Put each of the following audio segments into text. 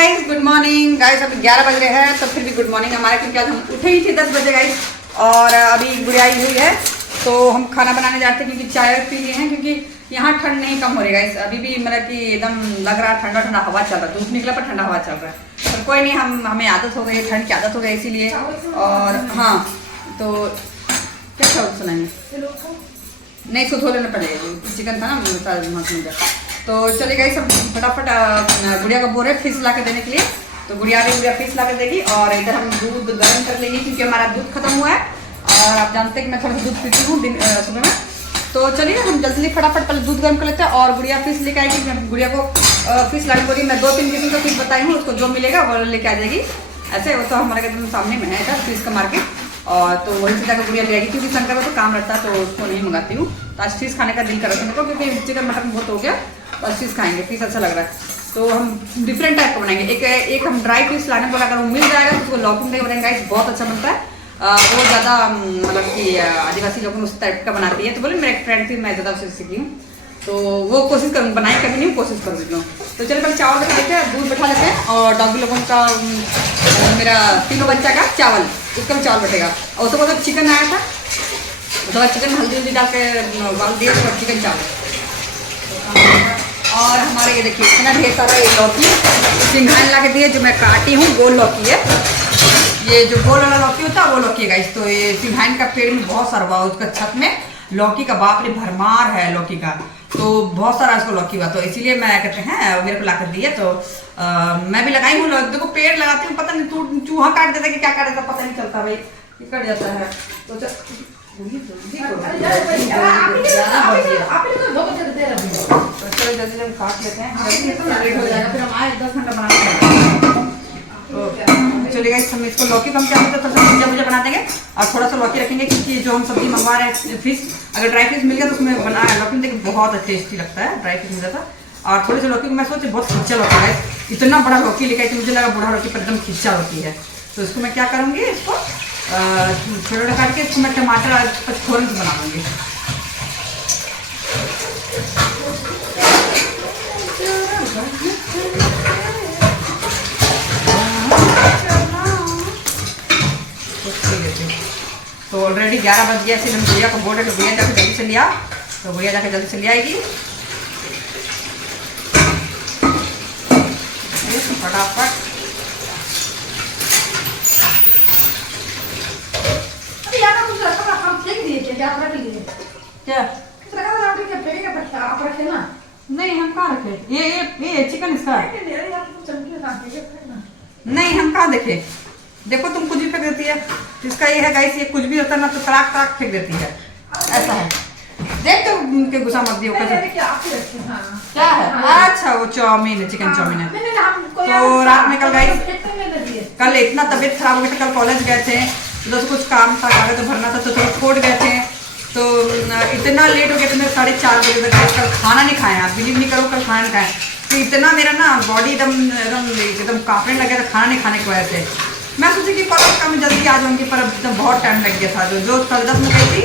Guys, good morning guys. अभी 11 बज रहे हैं तो फिर भी गुड मॉर्निंग हमारे, क्योंकि आज हम उठे ही थे 10 बजे गाइस। और अभी गुड़िया आई हुई है तो हम खाना बनाने जाते हैं, क्योंकि चाय पी लिए हैं, क्योंकि यहाँ ठंड नहीं कम हो रही गाइस। अभी भी मतलब कि एकदम लग रहा है ठंडा ठंडा हवा चल रहा है, धूप निकला पर ठंडा हवा चल रहा है। तो कोई नहीं, हमें आदत हो गई, ठंड की आदत हो गई इसीलिए। और हाँ, तो क्या चावल सुनाएंगे? नहीं, इसको धो लेना पड़ेगा, चिकन था ना। तो चलिए गाइस, सब फटाफट गुड़िया का बोल रहे फिश ला के देने के लिए। तो गुड़िया फिश ला के देगी और इधर हम दूध गर्म कर लेंगे, क्योंकि हमारा दूध खत्म हुआ है। और आप जानते हैं कि मैं थोड़ा सा दूध पीती हूँ सुबह में। तो चलिए हम जल्दी फटाफट पहले दूध गर्म कर लेते हैं और गुड़िया फिश लेके आएगी। गुड़िया को फिश लाने बोली, मैं 2-3 किस्म का फिश बताई हूँ, उसको जो मिलेगा वो लेके आ जाएगी। ऐसे वो तो हमारे एकदम सामने में है इधर फिश का मार्केट, और तो वही से जाकर गुड़िया ले आएगी, क्योंकि शंकर का तो काम रहता है तो उसको नहीं मंगाती हूँ। तो आज फिश खाने का दिल कर रहा था मेरे को, क्योंकि चिकन मटन बहुत हो गया, बस फिश खाएंगे, फिश अच्छा लग रहा है। तो हम डिफरेंट टाइप का बनाएंगे। एक हम ड्राई फिश लाने बोला, अगर वो मिल जाएगा तो उसको लौकी नहीं बनाएंगे, बहुत अच्छा बनता है। वो ज़्यादा मतलब कि आदिवासी लोग उस टाइप का बनाती है। तो बोले मेरे एक फ्रेंड थी, मैं ज़्यादा उससे सीखी हूँ, तो वो कोशिश करूँ, बनाई कभी नहीं, कोशिश करूँगी। तो चलिए पहले चावल बैठा लेते हैं, दूध बैठा लेते हैं, और डॉगी लोगों का मेरा 3 बच्चा का चावल, उसका भी चावल बैठेगा। और उसके बाद चिकन आया था, उसके बाद चिकन हल्दी डाल के उबाल दिया, तो चिकन चावल। और हमारे ये देखिए इतना ढेर सारा ये लौकी सिंघान ला के दिए, जो मैं काटी हूँ, गोल लौकी है। ये जो गोल वाला लौकी होता है वो लौकी है गाइस। तो ये सिंघान का पेड़ में बहुत सारा हुआ, उसका छत में लौकी का बाप रे भरमार है लौकी का, तो बहुत सारा इसको लौकी हुआ। तो इसीलिए मैं कहते हैं मेरे को ला कर दिए। तो मैं भी लगाई हूँ, देखो पेड़ लगाती हूँ, पता नहीं चूहा काट देता कि क्या काट देता, पता नहीं चलता भाई, कट जाता है। तो चलो जल्दी जल्दी काट लेते हैं, लेट हो जाएगा, फिर हम आए 10 घंटा बनाते। तो चलिए गाइस, हम इसको लौकी कम क्या होता है, थोड़ा सा भुजा बना देंगे और थोड़ा सा लौकी रखेंगे, क्योंकि जो हम सब्जी मंगवा रहे हैं फिश, अगर ड्राई फिश मिल गया तो उसमें बनाया लौकी में देखिए बहुत टेस्टी लगता है, ड्राई फिश मिल जाता। और थोड़ी सी लौकी को मैं सोचे बहुत खिंचा लौकी है, इतना बड़ा लौकी लेकर कि मुझे लगा बूढ़ा लौकी पर एकदम खिंचा लौकी है। तो इसको मैं क्या करूँगी, इसको छोटा काट के इसको मैं टमाटर और पचफोरन से बना दूँगी। तो ऑलरेडी 11 बज गया, फिर हम गुड़िया को बोल रहे तो गुड़िया जाकर जल्दी से लिया, तो गुड़िया जाकर जल्दी से ले आएगी फटाफट। क्या नहीं, हम कहाँ रखे ये चिकन इसका नहीं, हम कहाँ देखे। देखो तुम कुछ भी फेंक देती है, इसका ये है गाइस, ये कुछ भी होता है ना तो तराक तराक फेंक देती है, ऐसा है। देख तो उनके गुस्सा मत दियो। क्या है? अच्छा वो चाउमीन है, चिकन चाउमीन है। तो रात में कल गाइस, कल इतना तबीयत खराब हो गया था, कल कॉलेज गए थे, उधर से कुछ काम था, कागज भरना था, तो थोड़ा छोड़ गए थे। तो इतना लेट हो गया था, मैं 4:30 बजे तक कल खाना नहीं खाया, आप बिलीव नहीं करो, कल खाना नहीं खाया। तो इतना मेरा ना बॉडी एकदम कांपने लग गया था खाना नहीं खाने की वजह से। मैं सोची कि कॉलेज का मैं जल्दी आ जाऊँगी, पर अब बहुत टाइम लग गया था। जो 10 में गई थी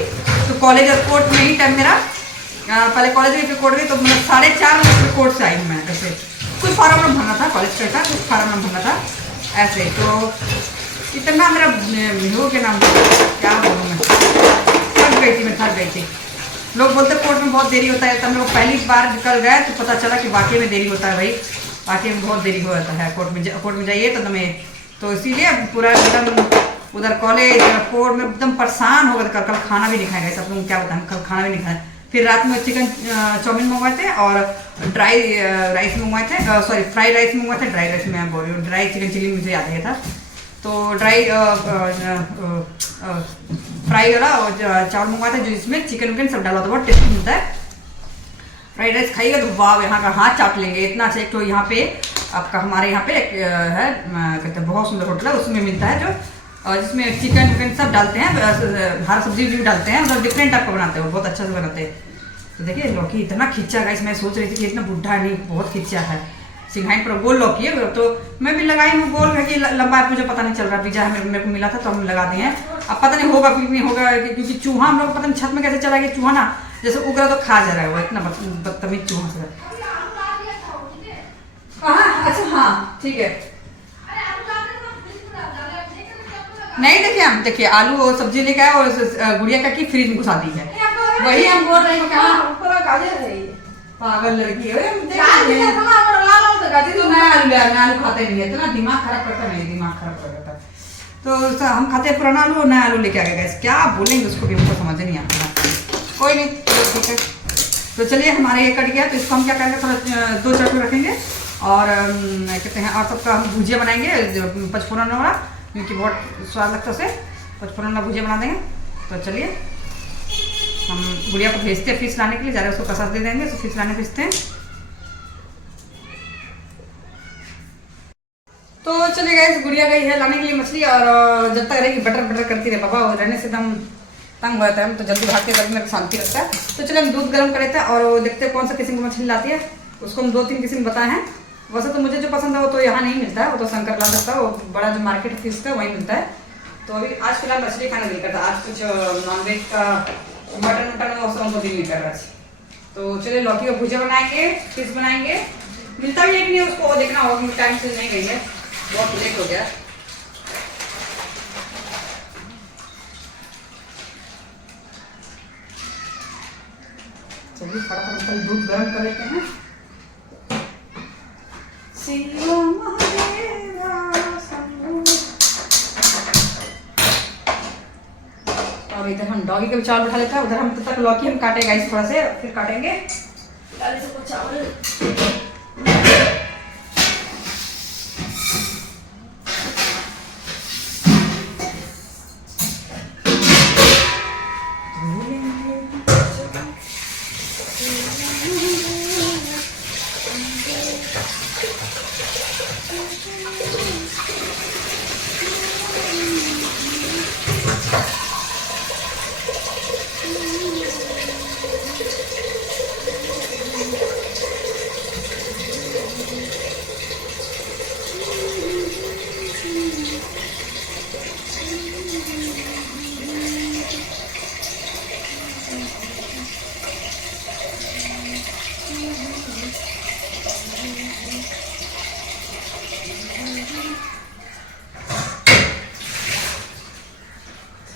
तो कॉलेज एयरपोर्ट में ही टाइम मेरा, पहले कॉलेज में एयरपोर्ट गई तो मतलब 4:30 बजे एयरपोर्ट से आई हूँ मैं। जैसे कुछ फार्म वार्म भरना था, कॉलेज का था, कुछ फार्म वार्म भरना था ऐसे। तो इतना मेरा हीरो के नाम क्या बोलूँ मैं, थक गई थी, मैं थक गई थी। लोग बोलते कोर्ट में बहुत देरी होता है, तब लोग पहली बार निकल गए तो पता चला कि वाकई में देरी होता है भाई, वाकई में बहुत देरी हो जाता है। कोर्ट में जाइए तो तुम्हें, तो इसीलिए पूरा एकदम उधर कॉलेज एयरपोर्ट में एकदम परेशान हो गया। कल खाना भी नहीं खाएगा, सब लोग क्या बताएं, कल खाना भी नहीं खाया। फिर रात में चिकन चाउमीन मंगवाए थे और ड्राई राइस मंगवाए थे, सॉरी फ्राइड राइस मंगवाए थे। ड्राई राइस मैं बोल रही हूँ, ड्राई चिकन चिली मुझे याद आया था। तो ड्राई फ्राई वाला चावल मंगवाए थे, जो इसमें चिकन विकन सब डाला था, बहुत टेस्टी मिलता है। फ्राइड राइस खाइएगा तो वाह, यहाँ का हाथ चाट लेंगे, इतना अच्छा। एक तो यहाँ पे आपका हमारे यहाँ पे है, कहते हैं बहुत सुंदर होटल है, उसमें मिलता है जो, और जिसमें चिकन विकन सब डालते हैं, हर सब्जी भी डालते हैं, मतलब डिफरेंट टाइप का बनाते हैं, बहुत अच्छा से बनाते हैं। तो देखिए लौकी इतना खिंचा गाइस, मैं सोच रही थी कि इतना बुढ़ा नहीं, बहुत खिंचा है। सिंघाई पर गोल लौकी है, तो मैं भी लगाई हूँ गोल है कि लंबा, मुझे पता नहीं चल रहा। बीजा मेरे को मिला था तो हम लगा दिए हैं, अब पता नहीं होगा कि नहीं होगा, क्योंकि चूहा हम लोग पता नहीं छत में कैसे चला गया चूहा ना, जैसे उगरा तो खा जा रहा है वो, इतना बदतमीज चूहा से। अच्छा हाँ ठीक है। नहीं देखिए आलू और सब्जी लेके आए और गुड़िया क्या की फ्रिज में घुसा दी है। वही हम बोल रहे हैं पागल लड़की है। तो नया आलू खाते नहीं है, इतना दिमाग खराब करता नहीं, दिमाग खराब कर देता। तो हम खाते हैं पुराना आलू, नया आलू लेके आ गए। क्या बोलेंगे उसको भी, हमको समझ नहीं आता। कोई नहीं ठीक है। तो चलिए हमारे ये कट गया, तो इसको हम क्या करेंगे, थोड़ा 2 चटनी रखेंगे और कहते हैं और सबका हम भुजिया बनाएंगे पचफोरन वाला, क्योंकि बहुत स्वाद लगता है उसे। पचफोरन वाला भुजिया बना देंगे। तो चलिए हम गुड़िया को भेजते हैं फिश लाने के लिए, ज़्यादा उसको प्रसाद दे देंगे, तो फिश लाने भेजते हैं। तो चलिए गाइस गुड़िया गई है लाने के लिए मछली, और जब तक रहेगी बटर बटर करती रहे बाबा, रहने से एकदम तंग हो जाता है। तो जल्दी भागते तभी मेरे को शांति लगता है। तो चलिए हम दूध गर्म कर लेते हैं और देखते हैं कौन सा किस्म की मछली लाती है। उसको हम 2-3 किस्म बताए हैं। वैसे तो मुझे जो पसंद है वो तो यहाँ नहीं मिलता है, वो तो शंकर ला सकता है, वो बड़ा जो मार्केट फिश का वहीं मिलता है। तो अभी आज फिलहाल मछली खाना नहीं करता, आज कुछ नॉनवेज का मटन वो दिन नहीं कर रहा है। तो चलिए लौकी का भुजिया बनाएंगे, फिश बनाएंगे। मिलता भी एक नहीं उसको, देखना होगा, टाइम से नहीं गई है, बहुत लेट हो गया। चलिए फटाफट दूध गर्म कर लेते हैं। अब इधर हम डॉगी का भी चावल उठा लेते हैं, उधर हम तब तक लौकी हम काटेगा इस थोड़ा से, फिर काटेंगे चावल।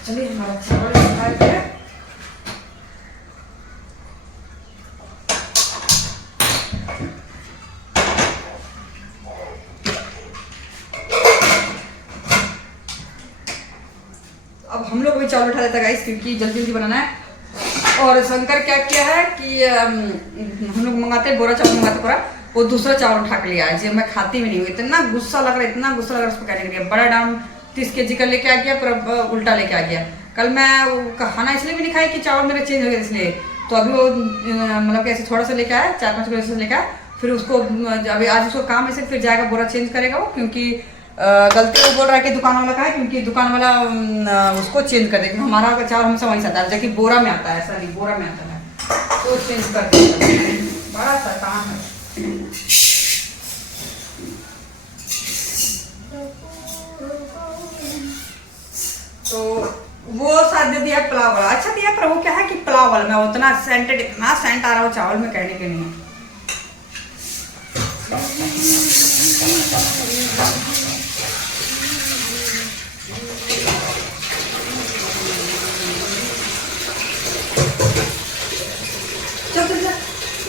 चलिए हमारा चावल निकाल के अब हम लोग भी चावल उठा लेते हैं गाइस, क्योंकि जल्दी जल्दी बनाना है। और शंकर क्या किया है कि हम लोग मंगाते बोरा चावल मंगाते पूरा, वो दूसरा चावल उठा के लिया है जो मैं खाती भी नहीं हूँ। इतना गुस्सा लग रहा है, इतना गुस्सा लग रहा है उसको कहने के लिए। बड़ा डाउन 30 kg का लेके आ गया, पर उल्टा लेके आ गया। कल मैं खाना इसलिए भी नहीं खाई कि चावल मेरा चेंज हो गया इसलिए। तो अभी वो मतलब कैसे थोड़ा सा लेके आया, 4-5 किलो से लेके आया। फिर उसको अभी आज उसको काम है, फिर जाएगा बोरा चेंज करेगा वो, क्योंकि गलती वो बोल रहा है कि दुकान वाला का है, क्योंकि दुकान वाला उसको चेंज कर देगा। हमारा चावल हमेशा वहीं से आता है, जबकि बोरा में आता है, ऐसा नहीं बोरा में आता है, तो चेंज कर देगा। बड़ा सा काम है। तो वो शायद दे दिया पुलाव वाला, अच्छा दिया, पर वो क्या है कि पुलाव वाला में उतना सेंटेड, इतना सेंट आ रहा हो चावल में कहने के नहीं है।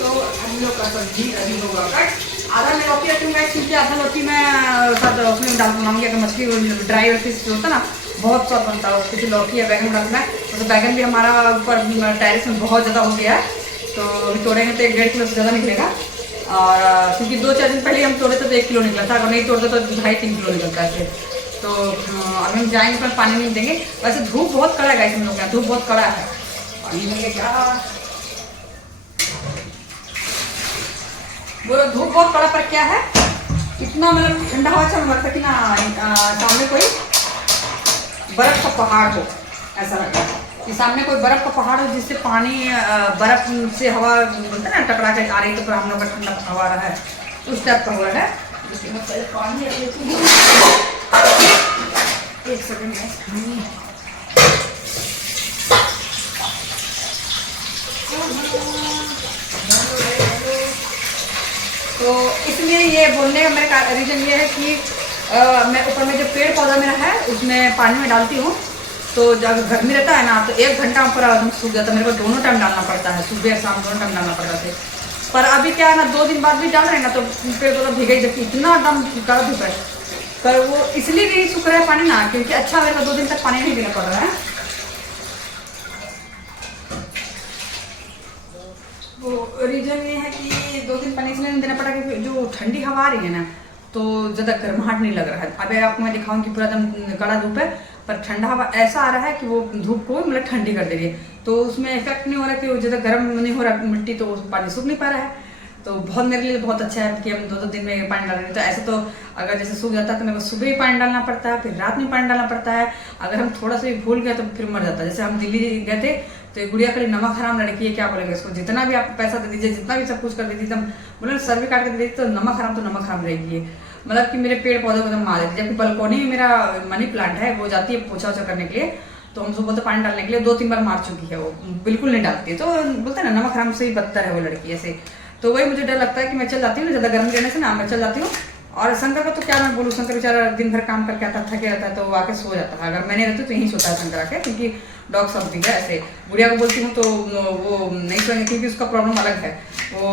तो हम लोग का सब्जी अभी होगा कट। आधा मैं लौकी रखूँगा क्योंकि आधा लौकी मैं साथ उसमें डाल बनाऊंगी। अगर मछली ड्राई फिश होता ना बहुत स्वाद बनता है। कुछ लौकी या बैगन डालना है, तो बैगन भी हमारा ऊपर टेरेस में बहुत ज़्यादा हो गया है, तो अभी तोड़ेंगे तो 1-1.5 किलो से ज़्यादा निकलेगा। और क्योंकि 2-4 दिन पहले हम तोड़े थे तो 1 किलो निकला था, अगर नहीं तोड़ते तो 2.5-3 किलो निकलता है। तो अभी हम जाएंगे पर पानी नहीं देंगे। वैसे धूप बहुत कड़ा है हम लोग का, धूप बहुत कड़ा है। पानी में क्या बोलो, धूप बहुत कड़ा, पर क्या है इतना मतलब ठंडा हवा चल लगता कि ना सामने कोई बर्फ का पहाड़ हो, ऐसा लगता है कि सामने कोई बर्फ का पहाड़ हो, जिससे पानी बर्फ से हवा बोलते हैं ना टकरा के आ रही, तो हम लोग का ठंडा हवा रहा है, उस टाइप का हो रहा है। पहले पानी एक सेकंड तो इसलिए ये बोलने का मेरा रीज़न ये है कि मैं ऊपर में जो पेड़ पौधा मेरा है उसमें पानी में डालती हूँ। तो जब गर्मी रहता है ना तो 1 घंटा ऊपर सूख जाता है। मेरे को दोनों टाइम डालना पड़ता है, सुबह और शाम दोनों टाइम डालना पड़ता है। पर अभी क्या है ना 2 दिन बाद भी डाल रहे हैं ना तो पेड़ पौधा भीगे, जबकि इतना दम कड़ा धूप है। पर वो इसलिए नहीं सूख रहा है पानी ना, क्योंकि अच्छा मेरे को 2 दिन तक पानी नहीं देना पड़ रहा है। वो रीजन ये है कि 2 दिन पानी इसलिए नहीं देना पड़ा क्योंकि जो ठंडी हवा आ रही है ना तो ज़्यादा गर्माहट नहीं लग रहा है। अभी आपको मैं दिखाऊँ कि पूरा एकदम कड़ा धूप है, पर ठंडा हवा ऐसा आ रहा है कि वो धूप को मतलब ठंडी कर दे रही है। तो उसमें इफेक्ट नहीं हो रहा कि वो ज़्यादा गर्म नहीं हो रहा मिट्टी, तो पानी सूख नहीं पा रहा है। तो बहुत मेरे लिए बहुत अच्छा है कि हम 2-2 दिन में पानी डाल रहे हैं। तो ऐसे तो अगर जैसे सूख जाता है तो मेरे को सुबह ही पानी डालना पड़ता है, फिर रात में पानी डालना पड़ता है। अगर हम थोड़ा सा भी भूल गए तो फिर मर जाता है। जैसे हम दिल्ली गए थे तो गुड़िया के लिए नमक हराम लड़की है, क्या बोलेंगे इसको, जितना भी आप पैसा दे दीजिए, जितना भी सब कुछ कर दीजिए, एकदम बोले सर भी काट के दे दीजिए तो नमक हराम रहेगी। मतलब कि मेरे पेड़ पौधे को एकदम मार देती है। जबकि बल्कोनी में मेरा मनी प्लांट है, वो जाती है पोछा वोछा करने के लिए, तो हम सुबह बोलते पानी डालने के लिए 2-3 बार मार चुकी है, वो बिल्कुल नहीं डालती है। तो बोलते हैं ना नमक हराम से ही बदतर है वो लड़की ऐसे। तो वही मुझे डर लगता है कि मैं चल जाती हूँ ना, ज़्यादा गर्मी रहने से ना मैं चल जाती हूँ। और शंकर का तो क्या मैं बोलूँ, शंकर बेचारा दिन भर काम करके आता थके रहता है तो वो आके सो जाता है। अगर मैंने रहती तो यहीं सोता है शंकर आके, क्योंकि डॉग सब भी है ऐसे। गुड़िया को बोलती हूँ तो वो नहीं सोएंगे क्योंकि उसका प्रॉब्लम अलग है। वो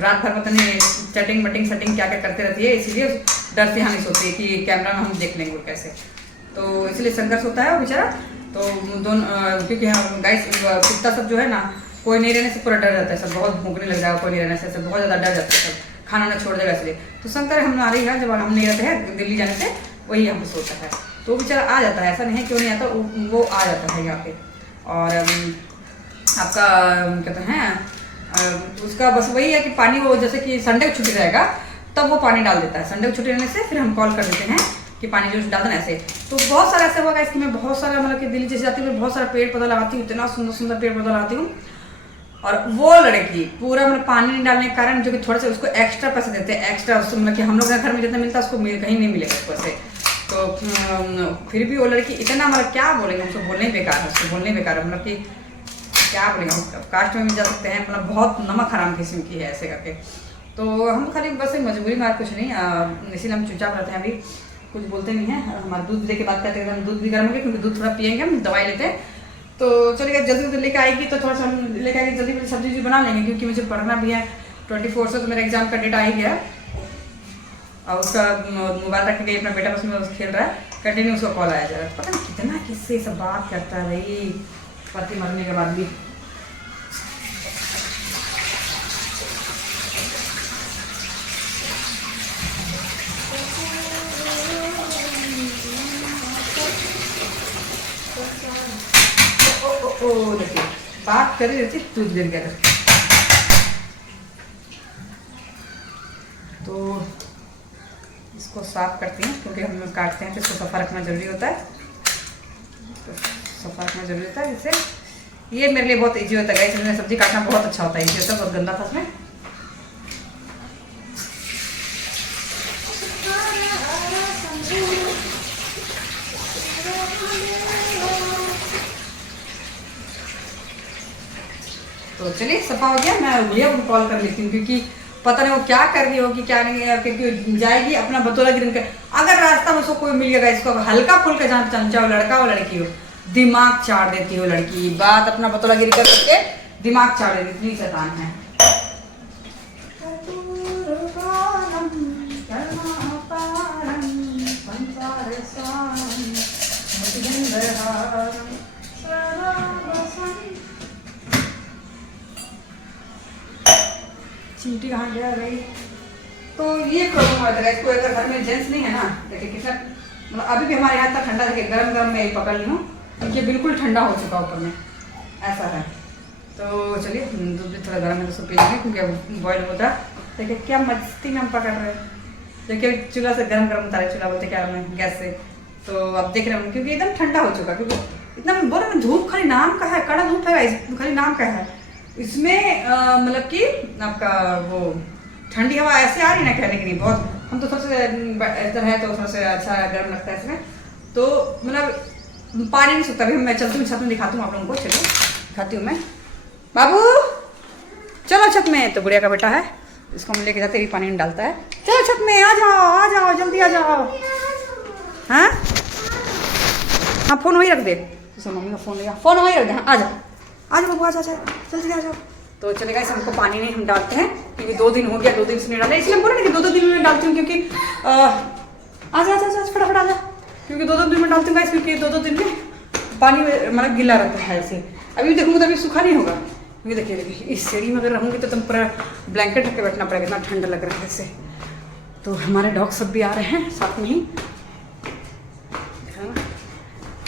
रात भर पता नहीं चैटिंग बटिंग सेटिंग क्या क्या करते रहती है, इसीलिए डर से यहाँ नहीं सोती है कि कैमरा में हम देख लेंगे वो कैसे। तो इसलिए शंकर सोता है वो बेचारा। तो दोनों क्योंकि हम गाइस कुत्ता सब जो है ना, कोई नहीं रहने से पूरा डर जाता है सब, बहुत भूखने लग जाएगा, कोई नहीं रहने से बहुत ज़्यादा डर जाता है सब, खाना ना छोड़ देगा इसलिए। तो शंकर हम आ रही है, जब हम नहीं रहते हैं दिल्ली जाने से वही हमको सोता है, तो वो बेचारा आ जाता है, ऐसा नहीं है क्यों नहीं आता, वो आ जाता है यहाँ पे। और आपका कहते हैं उसका बस वही है कि पानी वो जैसे कि संडे को छुट्टी रहेगा तब वो पानी डाल देता है। संडे को छुट्टी रहने से फिर हम कॉल कर देते हैं कि पानी जो डाल देना ऐसे। तो बहुत सारा ऐसा होगा इसकी, मैं बहुत सारा मतलब कि दिल्ली जैसे जाती हूँ बहुत सारा पेड़ पौधा लगाती हूँ, इतना सुंदर सुंदर पेड़ पौधा लगाती हूँ। और वो लड़की पूरा मतलब पानी नहीं डालने के कारण जो कि थोड़ा सा उसको एक्स्ट्रा पैसे देते हैं, एक्स्ट्रा उसको मतलब कि हम लोग के घर में जितना मिलता है उसको कहीं नहीं मिलेगा उसको ऐसे। तो फिर भी वो लड़की इतना मतलब क्या बोलेंगे, उसको बोलने ही बेकार है, उसको बोलने ही बेकार है, मतलब कि क्या बोलेंगे, कास्ट में भी जा सकते हैं, मतलब बहुत नमक हराम किस्म की है ऐसे करके। तो हम खाली बस मजबूरी में कुछ नहीं, इसीलिए हम चुपचाप रहते हैं, अभी कुछ बोलते नहीं है। हमारा दूध दे के बात करते हैं, हम दूध भी गर्म हो गया क्योंकि दूध थोड़ा पियेंगे, हम दवाई लेते हैं। तो चलिए जल्दी लेके आएगी तो थोड़ा सा हम लेके आएगी, जल्दी सब्जी बना लेंगे क्योंकि मुझे पढ़ना भी है 24 से, तो मेरा एग्जाम का डेट आ ही गया। और उसका मोबाइल रख के अपना बेटा बस में खेल रहा है, कंटिन्यू उसका कॉल आया जा रहा है, पता नहीं कितना किससे सब बात करता है भाई पति मरने के बाद भी। देखिए बात कर रही रहती दूध गिर गया। तो इसको साफ करती हैं क्योंकि हम लोग काटते हैं तो इसको सफा रखना जरूरी होता है, तो सफा रखना जरूरी होता है। इससे ये मेरे लिए बहुत इजी होता है, इसमें सब्जी काटना बहुत अच्छा होता है, इजी होता है, बहुत गंदा था इसमें। तो चलिए सफा हो गया, मैं गुड़िया को कॉल कर लेती हूँ क्योंकि पता नहीं वो क्या कर रही होगी क्या नहीं, क्योंकि जाएगी अपना बतौला गिरन कर। अगर रास्ता में उसको कोई मिल गया इसको हल्का फुल्का जहाँ चमचा हो, लड़का हो लड़की हो, दिमाग चाट देती हो लड़की, बात अपना बतौला गिरी कर करके दिमाग चाट देती, इतनी शैतान है। चींटी कहाँ गया भाई। तो ये प्रॉब्लम होता है इसको, अगर घर में जेंट्स नहीं है ना, देखिए कितना मतलब अभी भी हमारे यहाँ तक ठंडा देखिए, गरम गरम में पकड़ ली हूँ, ये बिल्कुल ठंडा हो चुका ऊपर में ऐसा है। तो चलिए दूध भी थोड़ा गर्म है तो उसको पी लेंगे क्योंकि अब बॉयल होता है। देखिए क्या मस्ती में हम पकड़ रहे हैं, देखिए चूल्हा से गरम गरम उतारे, चूल्हा बोलते क्या मैं गैस से। तो अब देख रहे हैं क्योंकि एकदम ठंडा हो चुका, क्योंकि इतना बोल रहे धूप खाली नाम का है, कड़ा धूप है खाली नाम का है इसमें। मतलब कि आपका वो ठंडी हवा ऐसे आ रही ना कहने की नहीं, बहुत हम तो सबसे इधर है तो सबसे अच्छा गर्म लगता है इसमें। तो मतलब पानी नहीं सूखता। अभी मैं चलती हूँ छत में, दिखाती हूँ आप लोगों को, चलो दिखाती हूँ मैं। बाबू चलो छत में, तो गुड़िया का बेटा है इसको हम लेके जाते ही पानी में डालता है। चलो छत में आ जाओ जल्दी आ जाओ। हाँ हाँ फ़ोन वहीं रख दे, तो मम्मी का फ़ोन लेगा, फ़ोन वहीं रख दे। हाँ आ जाओ बाबू आ जाओ जल्दी आ जाओ। तो चलेगा इसे हमको पानी नहीं हम डालते हैं क्योंकि 2 दिन हो गया, 2 दिन से नहीं डाले, इसलिए बोला ना कि 2-2 दिन में डालती हूँ क्योंकि आ जा फटाफट आ जा, क्योंकि 2-2 दिन में डालती हूँ गाइस, क्योंकि 2-2 दिन में पानी मतलब गीला रहता है ऐसे। अभी देखूँगा तो अभी सूखा नहीं होगा, क्योंकि देखिए इस सीढ़ी में अगर रहूँगी तो तुम पूरा ब्लैंकेट ढक के बैठना पड़ेगा, इतना ठंडा लग रहा है ऐसे। तो हमारे डॉग सब भी आ रहे हैं साथ में ही,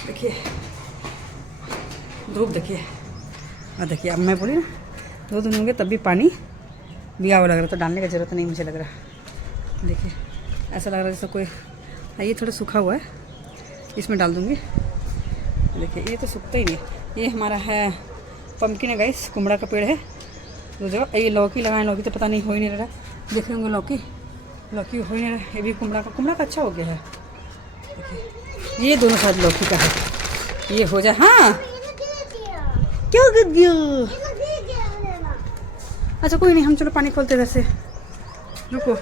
देखिए धूप देखिए। और देखिए अब मैं बोली ना 2 दिन होंगे तब भी पानी बिया हुआ लग रहा, तो डालने की ज़रूरत नहीं मुझे लग रहा। देखिए ऐसा लग रहा है जैसे कोई, ये थोड़ा सूखा हुआ है, इसमें डाल दूँगी। देखिए ये तो सूखता ही नहीं, ये हमारा है पम्पकिन है गाइस, कुमड़ा का पेड़ है 2 जगह। ये लौकी लगाए, लौकी तो पता नहीं हो ही नहीं रहा, देख रहे होंगे लौकी हो ही नहीं रहा। ये भी कुमड़ा का अच्छा हो गया है। देखिए ये दोनों साइड लौकी का है, ये हो जाए। हाँ क्यों गिर गया? अच्छा कोई नहीं, हम चलो पानी खोलते वैसे, रुको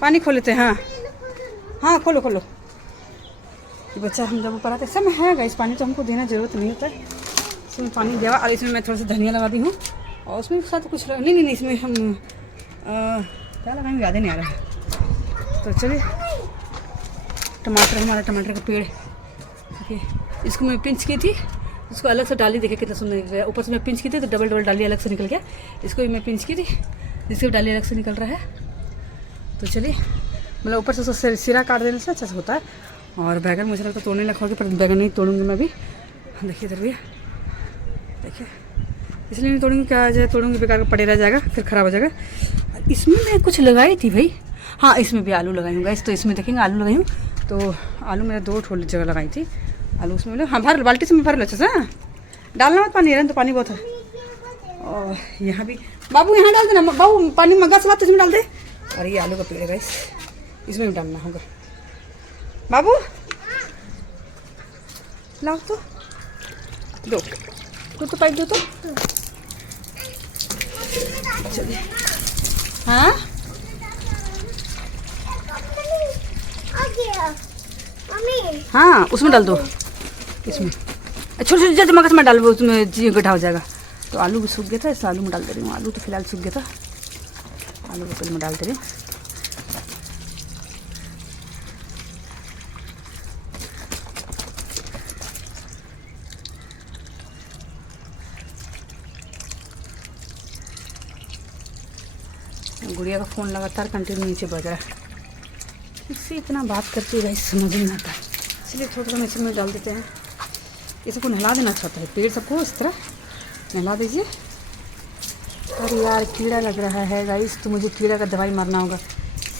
पानी खोल लेते हैं। हाँ खोलो ये बच्चा हम जब ऊपर आते समय है गाइस, पानी तो हमको देना ज़रूरत नहीं होता है। इसमें पानी दिया और इसमें मैं थोड़ा सा धनिया लगा दी हूँ, और उसमें साथ कुछ नहीं इसमें हम क्या लगाएंगे याद ही नहीं आ रहा है। तो चलिए हमारा टमाटर का पेड़, देखिए इसको मैं पिंच की थी, इसको अलग से डाली, देखिए कितना सुंदर निकल गया। ऊपर से मैं पिंच की थी तो डबल डाली अलग से निकल गया, इसको भी मैं पिंच की थी जिससे भी डाली अलग से निकल रहा है। तो चलिए मतलब ऊपर से उसको सिरा काट देने से अच्छा से होता है। और बैगन मुझे लगता है तोड़ने लगा होगी, पर बैगन नहीं तोड़ूंगी मैं भी। देखिए इधर भी देखिए, इसलिए नहीं तोड़ूंगी, क्या जाए तोड़ूंगी बेकार का पड़े रह जाएगा, फिर ख़राब हो जाएगा। इसमें मैं कुछ लगाई थी भाई, हाँ इसमें भी आलू लगाई हूँ गाइस। तो इसमें देखेंगे आलू लगाई हूँ, तो आलू मेरा 2 ठोल जगह लगाई थी आलू उसमें। मतलब हाँ भर बाल्टी से मैं भर लो अच्छे से, डालना मत पानी, तो पानी बहुत है। और यहाँ भी बाबू यहाँ डाल देना, बाबू पानी मग्गा से बात इसमें डाल दे। और ये आलू का पेड़ है गाइस, इसमें भी डालना होगा। बाबू लाओ तो दो तो पाइप दो तो चलिए। हाँ हाँ उसमें डाल दो, इसमें छोटे छोटे मगज में डाल दो, उसमें जी गड्ढा हो जाएगा। तो आलू भी सूख गया था, इस आलू में डाल दे रही हूँ। आलू तो फिलहाल सूख गया था, आलू को तेल में डाल दे रही हूँ। गुड़िया का फ़ोन लगातार कंटिन्यू नीचे बज रहा है, इससे इतना बात करती है गाइस समझ नहीं आता, इसलिए थोड़ा सा इसमें डाल देते हैं। ये सबको नहला देना अच्छा होता है, पेड़ सबको इस तरह नहला दीजिए। अरे यार कीड़ा लग रहा है गाइस, तो मुझे कीड़ा का दवाई मारना होगा,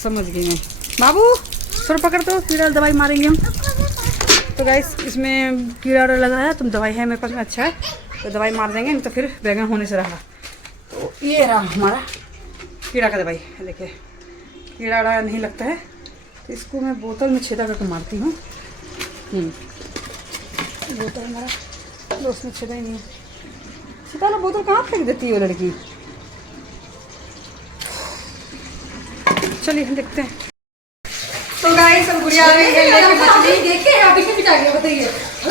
समझ गई मैं। बाबू थोड़ा पकड़ दो, कीड़ा दवाई मारेंगे हम। तो गाइस इसमें कीड़ा लगा है, तुम दवाई है मेरे पास में, अच्छा है तो दवाई मार देंगे, नहीं तो फिर बैगन होने से रहा। तो ये रहा हमारा कीड़ा का दवाई, देखिए कीड़ा नहीं लगता है, तो इसको मैं बोतल में छेदा करके मारती हूँ। बोतल हमारा दोस्त में छेदा ही नहीं है, छेदा ना बोतल कहाँ फेंक देती है वो लड़की। चलिए हम देखते हैं। तो गाइस सब गुड़िया आ गई है लेके मछली, देखिए आप इसे बिठा के बताइए। तो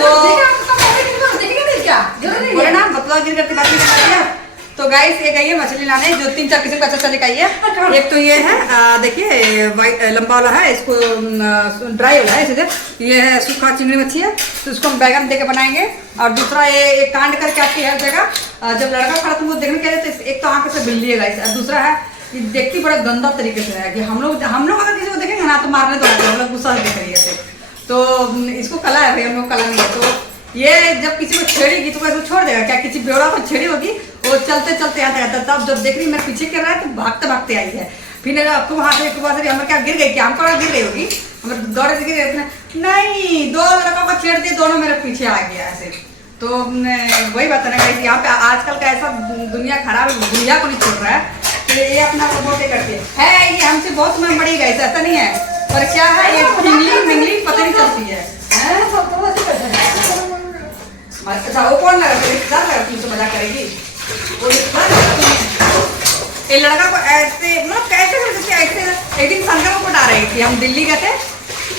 बोले ना बतला गिर करके बात नहीं। तो गाइस ये गई है मछली लाने, जो 3-4 किस्म का अच्छा लेके आई है। एक तो ये है देखिए वाइट लंबा वाला है, इसको ड्राई वाला है सीधे, ये है सूखा चिंगड़ी मच्छी है, तो इसको हम बैगन देके बनाएंगे। और दूसरा ये कांड करके आती है हर जगह, जब लड़का खड़ा तो वो देखने के लिए, तो एक तो आँख से बिल्ली है गाइस, और दूसरा है ये देखती बड़ा गंदा तरीके से है कि हम लोग अगर किसी को देखेंगे ना तो मारने तो आते हैं, हम लोग गुस्सा देख रही है। तो इसको कला है भाई, हम लोग कला नहीं है। तो ये जब किसी को छेड़ेगी तो कैसे छोड़ देगा क्या, किसी बेवड़ा को छेड़ी होगी वो चलते चलते आता है, तब जब देख रही मैं पीछे कर रहा है तो भागते भागते आई है। फिर आपको वहाँ से हमारे क्या गिर गई क्या, हमको गिर गई होगी, हमारे दौड़े से गिर गए नहीं, 2 लड़कों को छेड़ दिए, दोनों मेरे पीछे आ गया ऐसे। तो वही बात है ना गाइस, यहाँ पे आजकल का ऐसा दुनिया खराब है, दुनिया को नहीं छोड़ रहा है, तो ये अपना सपोर्ट करते है। ये हमसे बहुत में बड़ी गाइस, ऐसा नहीं है, पर क्या है ये मिंगली पता नहीं चलती है। अच्छा वो कौन लगा, तो मजा करेगी वो ये लड़का को ऐसे मतलब कैसे करते ऐसे। एक दिन संगम को डाल रही थी, हम दिल्ली गए थे,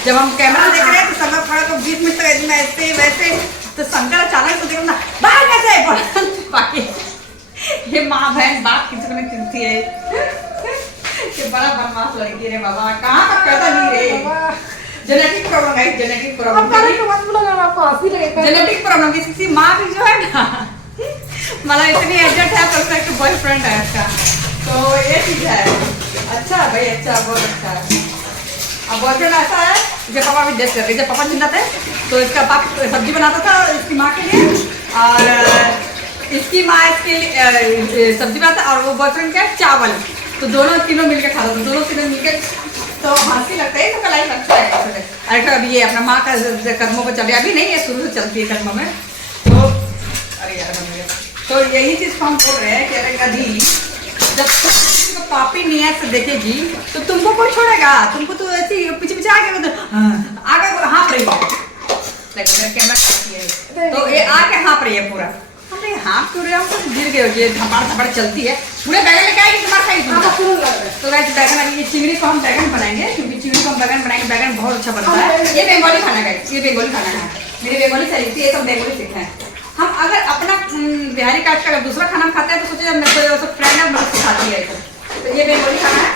जब हम कैमरा देख रहे हैं तो संगम खड़ा को 20 मिनट तक में ऐसे वैसे, तो शंकर अचानक सोचे ना बाहर कैसे बाकी ये माँ बहन बात किसी में चिंती है। ये बड़ा बदमाश लड़की रे बाबा, कहाँ तक पैदा नहीं रे। जेनेटिक प्रॉब्लम है, जेनेटिक प्रॉब्लम, जेनेटिक प्रॉब्लम। किसी माँ भी जो है ना मतलब इतनी एडजस्ट है, परफेक्ट बॉयफ्रेंड है इसका, तो ये चीज है। अच्छा भाई, अच्छा, बहुत अच्छा है। अब बॉयफ्रेंड ऐसा है, जब पापा भी डेथ कर रहे, जब पापा जिंदा थे तो इसका पाप सब्जी बनाता था इसकी माँ के लिए, और इसकी माँ इसके लिए सब्जी बनाता, और वो बॉयफ्रेंड क्या चावल, तो दोनों तीनों मिलकर खाता था, दोनों तीनों मिलकर। तो हंसी लगता है, तो कलाई लगता है। अरे अभी ये अपना माँ का कदमों पर चले, अभी नहीं है, शुरू से चलती है कदमों में। तो अरे यार तो यही चीज को हम बोल रहे हैं कि अरे कभी जब तो पापी नियत से देखेगी तो तुमको कोई छोड़ेगा, तुमको तो ऐसी पीछे पीछे आगे आगे हाँप रही है, तो ये आके हाँप रही है पूरा। हमने हाँप क्यों रहे, हम तो गिर गए, ये धमाड़ धमाड़ चलती है, पूरे बैगन लेके आएगी तुम्हारा खाई। तो वैसे बैगन, अभी ये चिंगड़ी को हम बैगन बनाएंगे, क्योंकि चिंगड़ी को हम बैगन बनाएंगे, बैगन बहुत अच्छा बनता है। ये बंगाली खाना है, ये बंगाली खाना है, मेरी बंगाली चली थी, ये सब बंगाली सीखा है। हम अगर अपना बिहारी काट का अगर दूसरा खाना खाते हैं तो सोचे मेरे को सब फ्रेंड है मतलब सिखाती है, तो ये बंगाली खाना है।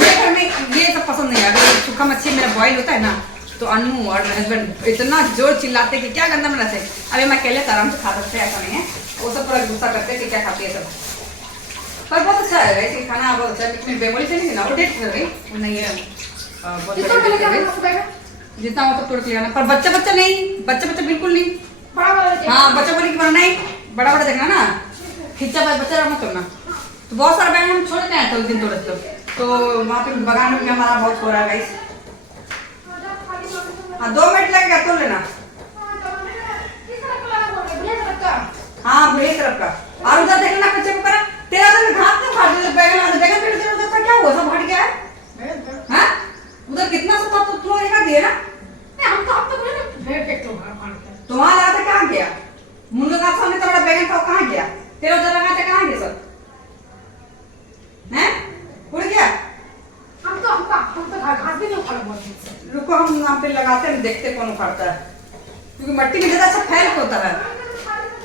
मेरे घर में ये सब पसंद नहीं है। अगर सूखा मच्छी मेरा बॉयल होता है ना, तो अनु और हस्बैंड इतना जोर चिल्लाते कि क्या गंदा बनाते। अभी मैं अकेले आराम से खा सकते हैं, ऐसा नहीं है, वो सब पूरा गुस्सा करते हैं कि क्या खाती है सब। पर बहुत अच्छा है वैसे खाना, बहुत अच्छा है। लेकिन बेंगोली से नहीं ना, वो डेट कर रही नहीं है, जितना हो तो तोड़ के लेना, पर बच्चा नहीं, बच्चा बिल्कुल नहीं। हाँ, बच्चा बोली कि बड़ा नहीं, बड़ा बड़ा देखना ना, खिंचा बच्चा मत करना। तो बहुत सारा बैगन हम छोड़ते हैं, तो उस दिन तोड़े तो वहाँ पे बगान में हमारा बहुत हो रहा है गाइस। हाँ 2 मिनट लगेगा, तोड़ लेना। हाँ बुढ़े तरफ का, और उधर देखना बच्चे को करा, तेरा तो घास क्यों खा रहे, बैगन बैगन पेड़ तेरा उधर का क्या हुआ, सब हट गया है। हाँ उधर कितना सा था, तो तुम एक दिए ना, हम तो अब तक भेड़ के तो वहाँ लगा था, कहाँ गया मुन्नू का सामने तो बड़ा बैगन था, कहाँ गया, तेरा उधर लगा था, कहाँ गया सब हैं, उड़ गया। हम तो घास भी नहीं उखाड़ा, बहुत रुको हम यहाँ पे लगाते हैं, देखते कौन उखाड़ता है, क्योंकि मिट्टी में ज्यादा अच्छा फैल होता है।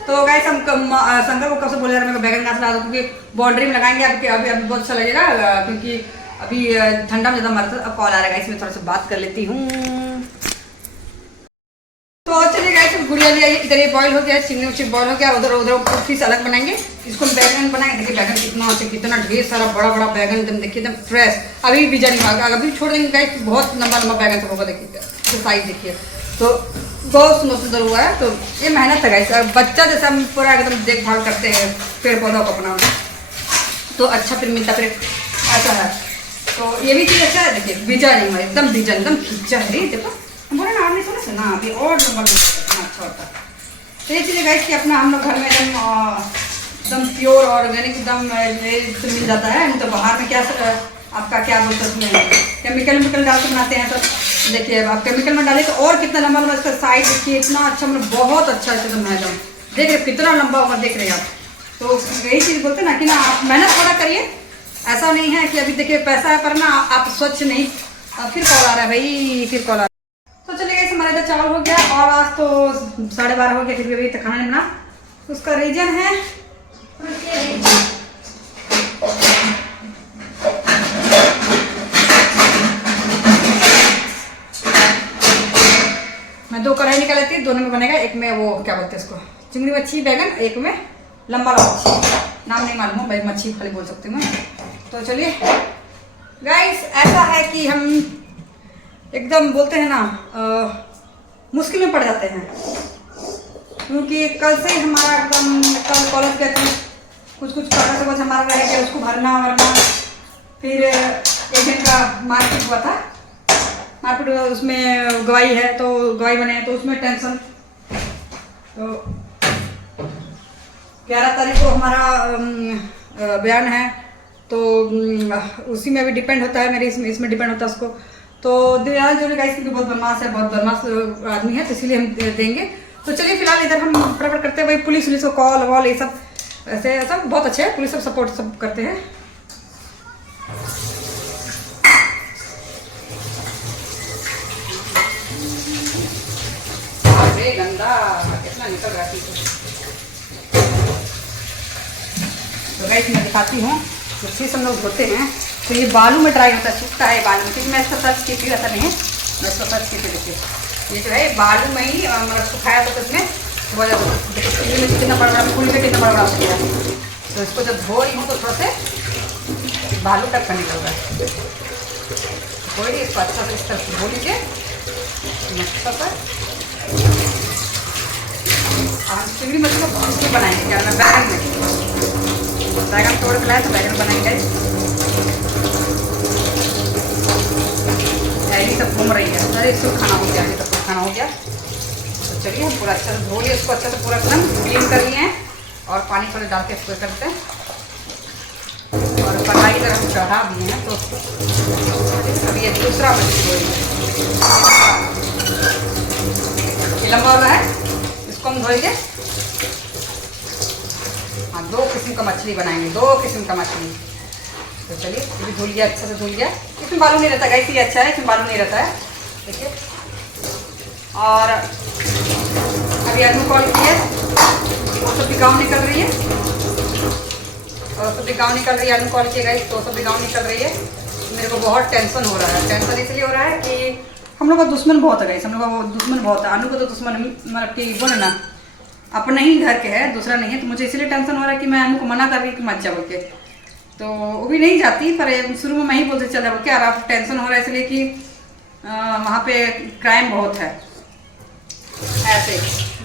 तो गाइस हम शंकर को कब से बोले मेरे को बैगन घास लगा दो, क्योंकि बाउंड्री में लगाएंगे अभी बहुत अच्छा लगेगा, क्योंकि अभी ठंडा में ज्यादा मरता है। अब कॉल आ रहा है गाइस, मैं थोड़ा सा बात कर लेती हूँ। तो चलिए गाइस, गुड़िया लिया, इधर ये बॉईल हो गया, चिंगड़ी बॉईल हो गया, उधर फिश अलग बनाएंगे, इसको हम बैगन बनाएंगे। देखिए बैगन कितना अच्छा, कितना ढेर सारा बड़ा बैगन, एकदम देखिए एकदम फ्रेश, अभी बीजा नहीं होगा, अभी छोड़ देंगे गाइस, बहुत लंबा बैगन सब होगा, देखिए साइज देखिए, तो बहुत सुंदर हुआ है। तो ये मेहनत है गाइस, बच्चा जैसे हम पूरा एकदम देखभाल करते हैं पेड़ पौधा को अपना, तो अच्छा फिर मिलता, फिर ऐसा है। तो ये भी चीज़ अच्छा है, देखिए बीजा नहीं हुआ, एकदम बीजा एकदम खिंचा है, देखो बोले ना आपने सुना ना, अभी और नंबर कितना अच्छा होता है। तो ये चीज़ें गाइस कि अपना हम लोग घर में एकदम प्योर ऑर्गेनिक एकदम मिल जाता है, नहीं तो बाहर में क्या आपका क्या बोलते हैं उसमें केमिकल डाल के बनाते हैं। तो देखिए आप केमिकल में डालें तो और कितना लंबा इसका साइज देखिए, इतना अच्छा मतलब बहुत अच्छा एकदम मैं एकदम देख रहे कितना लंबा होगा, देख रहे हैं आप। तो यही चीज़ बोलते हैं ना कि ना आप मेहनत थोड़ा करिए, ऐसा नहीं है कि अभी देखिए पैसा पर ना आप स्वच्छ नहीं। फिर कॉल आ रहा है भाई, फिर कॉल आ रहा है। तो चलिए गाइस हमारा इधर चावल हो गया, और आज तो 12:30 हो गया, फिर भी अभी तक खाना नहीं बना। उसका रीजन है मैं 2 कढ़ाई निकाल लेती हूँ, दोनों में बनेगा, एक में वो क्या बोलते हैं इसको चिंगड़ी मच्छी बैगन, एक में लंबा मच्छी, नाम नहीं मालूम भाई, मच्छी खाली बोल सकती हूँ मैं। तो चलिए गाइस ऐसा है कि हम एकदम बोलते हैं ना मुश्किल में पड़ जाते हैं, क्योंकि कल से ही हमारा एकदम कल कॉलेज गए थे, कुछ कागज हमारा रह गया, उसको भरना वरना, फिर एक दिन का मार्केट हुआ था, मार्केट उसमें गवाही है, तो गवाही बने हैं, तो उसमें टेंशन। तो 11 तारीख को हमारा बयान है, तो उसी में भी डिपेंड होता है, मेरे इसमें डिपेंड होता है उसको। तो दयाल जो गाइस क्योंकि बहुत बदमाश आदमी है, तो इसीलिए हम देंगे। तो चलिए फिलहाल इधर हम प्रॉपर करते हैं भाई, पुलिस को कॉल वॉल ये सब ऐसे सब बहुत अच्छे है, पुलिस सब सपोर्ट सब करते हैं। अरे गंदा कितना निकल रहा है। तो गाइस मैं दिखाती हूँ, तो फिश हम लोग धोते हैं तो ये बालू में ड्राई होता है, सूखता है बालू में, क्योंकि मैं इसका सर्च की थी, ऐसा नहीं है, मैं इसका सर्च की थी। देखिए ये जो है बालू में ही मतलब सुखाया तो इसमें बहुत ज़्यादा कितना बड़ा बड़ा फूल से कितना बड़ा बड़ा हो गया। तो इसको जब धो रही हूँ तो थोड़ा से बालू तक का निकल रहा है। कोई नहीं, इसको अच्छा से इस तरह से धो लीजिए अच्छा सा। हम चिंगड़ी मछली को इसमें बनाएंगे, क्या ना बैगन में, बैगन तोड़ के लाए तो बैगन बनाएंगे। यही सब घूम रही है, अरे इसको खाना हो गया, सब कुछ खाना हो गया। तो चलिए हम पूरा अच्छा से धो लिए, इसको अच्छा से पूरा एकदम क्लीन कर लिए हैं और पानी थोड़े डाल के इसको करते हैं। और कढ़ाई इधर हम चढ़ा दिए हैं। तो अभी ये दूसरा मछली लंबा वाला है, इसको हम धोएंगे। हाँ, 2 किस्म का मछली बनाएंगे, 2 किस्म का मछली। तो चलिए ये भी धुल गया, अच्छा से धुल गया, इसमें बालू नहीं रहता गाइस, ये अच्छा है, इसमें बालू नहीं रहता है। देखिए और अभी आलू कॉल किया, वो सब भी गाँव निकल रही है, और सब भी गाँव निकल रही है। आलू कॉल किया गाइस तो सब भी गाँव निकल रही है। मेरे को बहुत टेंशन हो रहा है। टेंशन इसलिए हो रहा है कि हम लोग का दुश्मन बहुत है गाइस, हम लोग का दुश्मन बहुत है। आलू को तो दुश्मन मतलब कि बोले ना अपने ही घर के है, दूसरा नहीं है। तो मुझे इसलिए टेंशन हो रहा है कि मैं आलू को मना कर रही कि मत जाओ के, तो वो भी नहीं जाती। पर शुरू में मैं ही बोलते चल जाओ क्या, आप टेंशन हो रहा है इसलिए कि वहाँ पे क्राइम बहुत है। ऐसे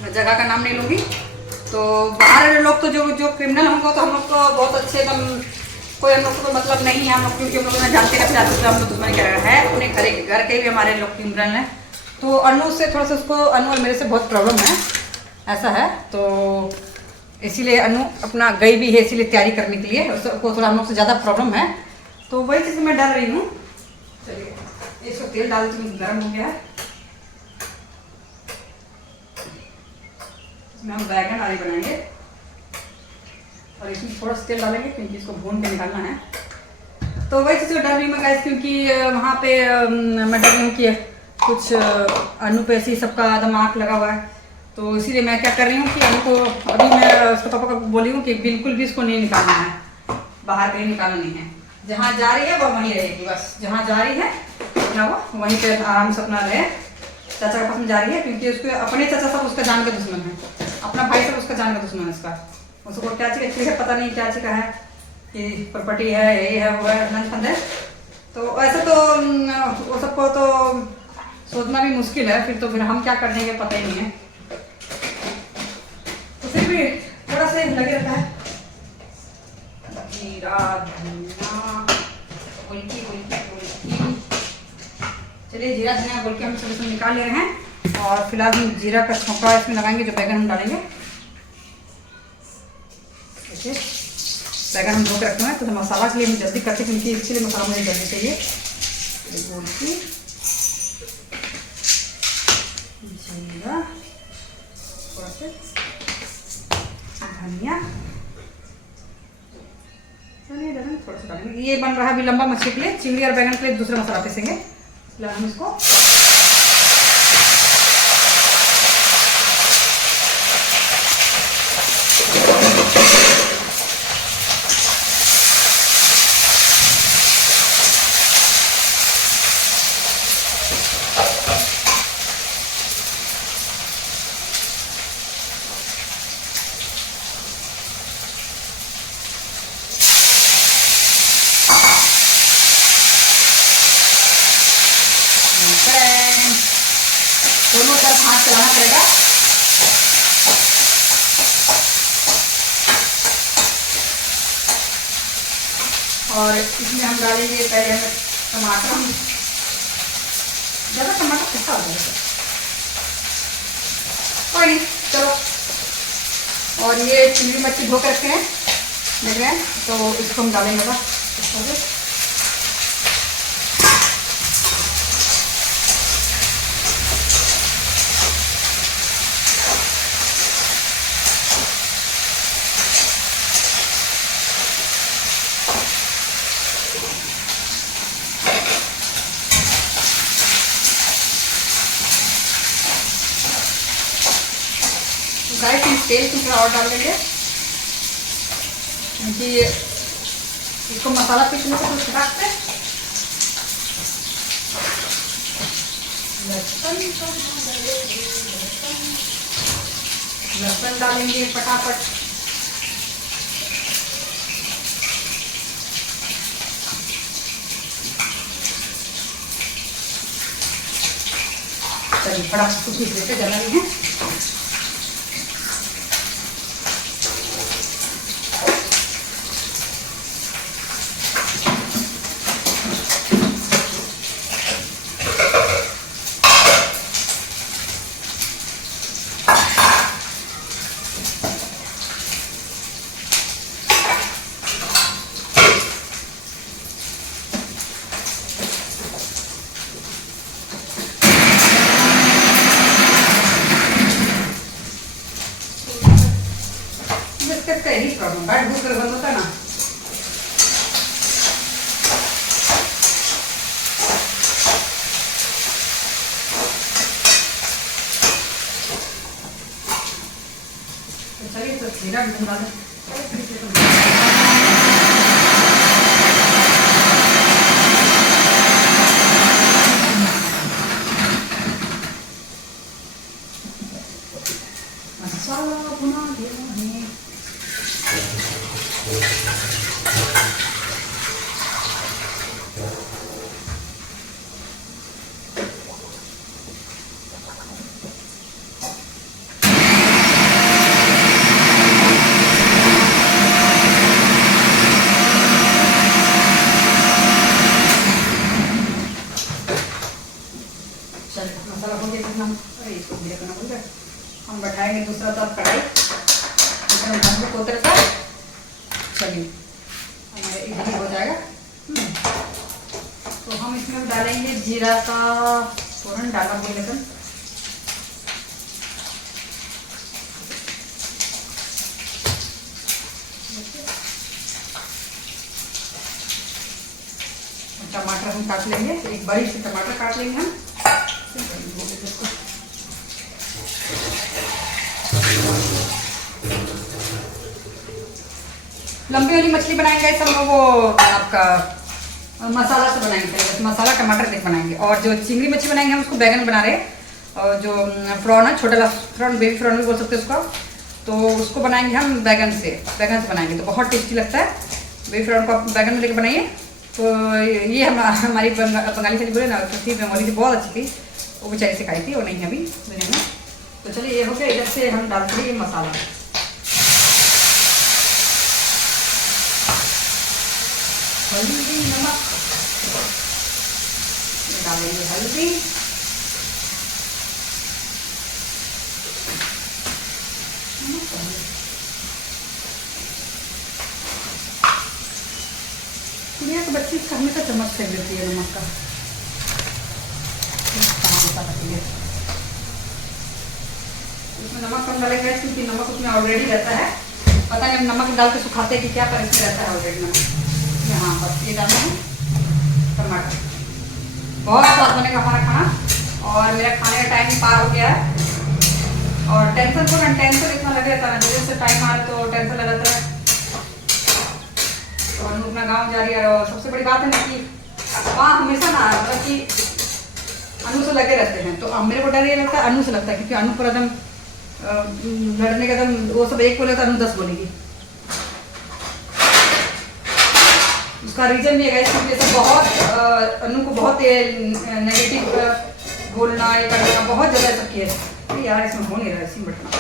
मैं जगह का नाम नहीं लूँगी। तो बाहर लोग तो जो क्रिमिनल होंगे तो हम लोग को बहुत अच्छे एकदम, कोई हम लोग को मतलब नहीं है हम लोग, क्योंकि हम लोग ने जानते रहते हैं हम लोग दुश्मनी कर रहे हैं। अपने घर के भी हमारे लोग क्रिमिनल हैं। तो अनु से थोड़ा सा उसको, अनु और मेरे से बहुत प्रॉब्लम है, ऐसा है। तो इसीलिए अनु अपना गई भी है, इसीलिए तैयारी करने के लिए, उसको थोड़ा हम लोग से ज़्यादा प्रॉब्लम है। तो वही चीज़ मैं डाल रही हूँ। चलिए इसको तेल डाल तो गर्म हो गया है, इसमें हम बैगन आलू बनाएंगे और इसमें थोड़ा सा तेल डालेंगे क्योंकि इसको भून के निकालना है। तो वही चीज़ डाल रही हूँ मैं गाइस, क्योंकि वहाँ पे मैं डर रही हूँ कि कुछ अनु पे ऐसे ही सबका दिमाग लगा हुआ है। तो इसीलिए मैं क्या कर रही हूँ कि अनु को अभी मैं उसके पापा को बोली हूँ कि बिल्कुल भी इसको नहीं निकालना है, बाहर कहीं निकालना नहीं है। जहाँ जा रही है वो वहीं रहेगी, बस जहाँ जा रही है अपना वो वहीं पे आराम से अपना रहे। चाचा के पास में जा रही है क्योंकि उसके अपने चाचा सब उसका जान का दुश्मन है, अपना भाई सब उसका जान का दुश्मन है। उसका उसको क्या चीज़ है पता नहीं, क्या चीज़ का है कि प्रॉपर्टी है, ये है वो है, लंच फंड है। तो ऐसे तो वो सबको तो सोचना भी मुश्किल है, फिर हम क्या कर देंगे पता ही नहीं है। तो फिर भी थोड़ा सा लगे रहता है जीरा धनिया गोलकी गोलकी गोलकी। चलिए जीरा धनिया गोलकी हम सब इसमें निकाल ले रहे हैं और फिलहाल हम जीरा का छौंका इसमें लगाएंगे जो बैगन हम डालेंगे। देखिए बैगन हम धो के रखे हैं, तो मसाला के लिए हम जल्दी करते क्योंकि इसके लिए मसाला मुझे जल्दी चाहिए। गोलकी जीरा थोड़ा सा धनिया थोड़ा सा डालेंगे। ये बन रहा है अभी लंबा मछली के लिए, चिंगड़ी और बैगन के लिए दूसरा मसाला पीसेंगे। फिलहाल हम इसको दोनों तरफ हाथ चलाना पड़ेगा। और इसमें हम डालेंगे पहले हमें टमाटर, ज़्यादा टमाटर खट्टा हो जाएगा, कोई नहीं चलो। और ये चिंगड़ी मच्छी धो के रखे हैं देख रहे हैं, तो इसको हम डालेंगे बस। तेल की थोड़ा और डाल देंगे, क्योंकि इसको मसाला पीसने को कुछ रखते। लहसुन डालेंगे फटाफट। चलिए फटाफट कुछ पीस लेते, ज़्यादा नहीं है। यही प्रॉब्लम बैठ भूख बंद होता है ना। चलिए तो जीरा भी बना दे। मसाला भुना दिया है। मसाला हो गया, अरे इसको धीरे करना भूल गए। हम बैठाएंगे दूसरा तरफ कढ़ाई, ढंग को उतरता। चलिए हमारे इडली हो जाएगा। तो हम इसमें डालेंगे जीरा का फोरन, डाला बोल लेकर टमाटर हम काट लेंगे, एक बड़ी सी टमाटर काट लेंगे हम। लंबी वाली मछली बनाएंगे सब, वो आपका मसाला से बनाएंगे, मसाला टमाटर देख बनाएंगे। और जो चिंगड़ी मछली बनाएंगे हम उसको बैगन बना रहे हैं। और जो प्रॉन है, छोटा प्रॉन, बेबी प्रॉन भी बोल सकते हैं उसको, तो उसको बनाएंगे हम बैगन से बनाएंगे तो बहुत टेस्टी लगता है। बेबी प्रॉन को बैगन में लेकर बनाइए। तो ये हमारी बंगाली सब्जी बोले ना, तो थी बंगाली थी, बहुत अच्छी थी, वो बेचारी सिखाई थी, वो नहीं है अभी दुनिया में। तो चलिए ये हो गया। इधर से हम डालते हैं मसाला, हल्दी, नमक डालेंगे, हल्दी, दुनिया के बच्चे इसका हमेशा चम्मच फेंक देती है नमक का, इसमें नमक कम डालेंगे क्योंकि नमक उसमें ऑलरेडी रहता है। पता नहीं हम नमक डाल के सुखाते कि क्या, पर इसमें रहता है ऑलरेडी नमक। यहाँ बस ये डालना है टमाटर। बहुत स्वाद बनेगा हमारा खाना। और मेरा खाने का टाइम पार हो गया है। और टेंशन को ना, टेंशन इतना लगे रहता है, जैसे टाइम आ रहा तो टेंशन लग रहता है। और अपना गाँव जा रही है। और सबसे बड़ी बात है ना कि वहाँ हमेशा ना मतलब कि अनु से लगे रहते हैं। तो मेरे को डर ये लगता है अनु से लगता है, क्योंकि अनु पर एकदम लड़ने का एकदम, वो सब एक बोले तो अनु 10 बोलेगी। उसका रीजन ये है कि जैसे बहुत अनु को बहुत नेगेटिव बोलना, ये करना बहुत ज़्यादा सब किया है। यार इसमें हो नहीं रहा है, इसी बटना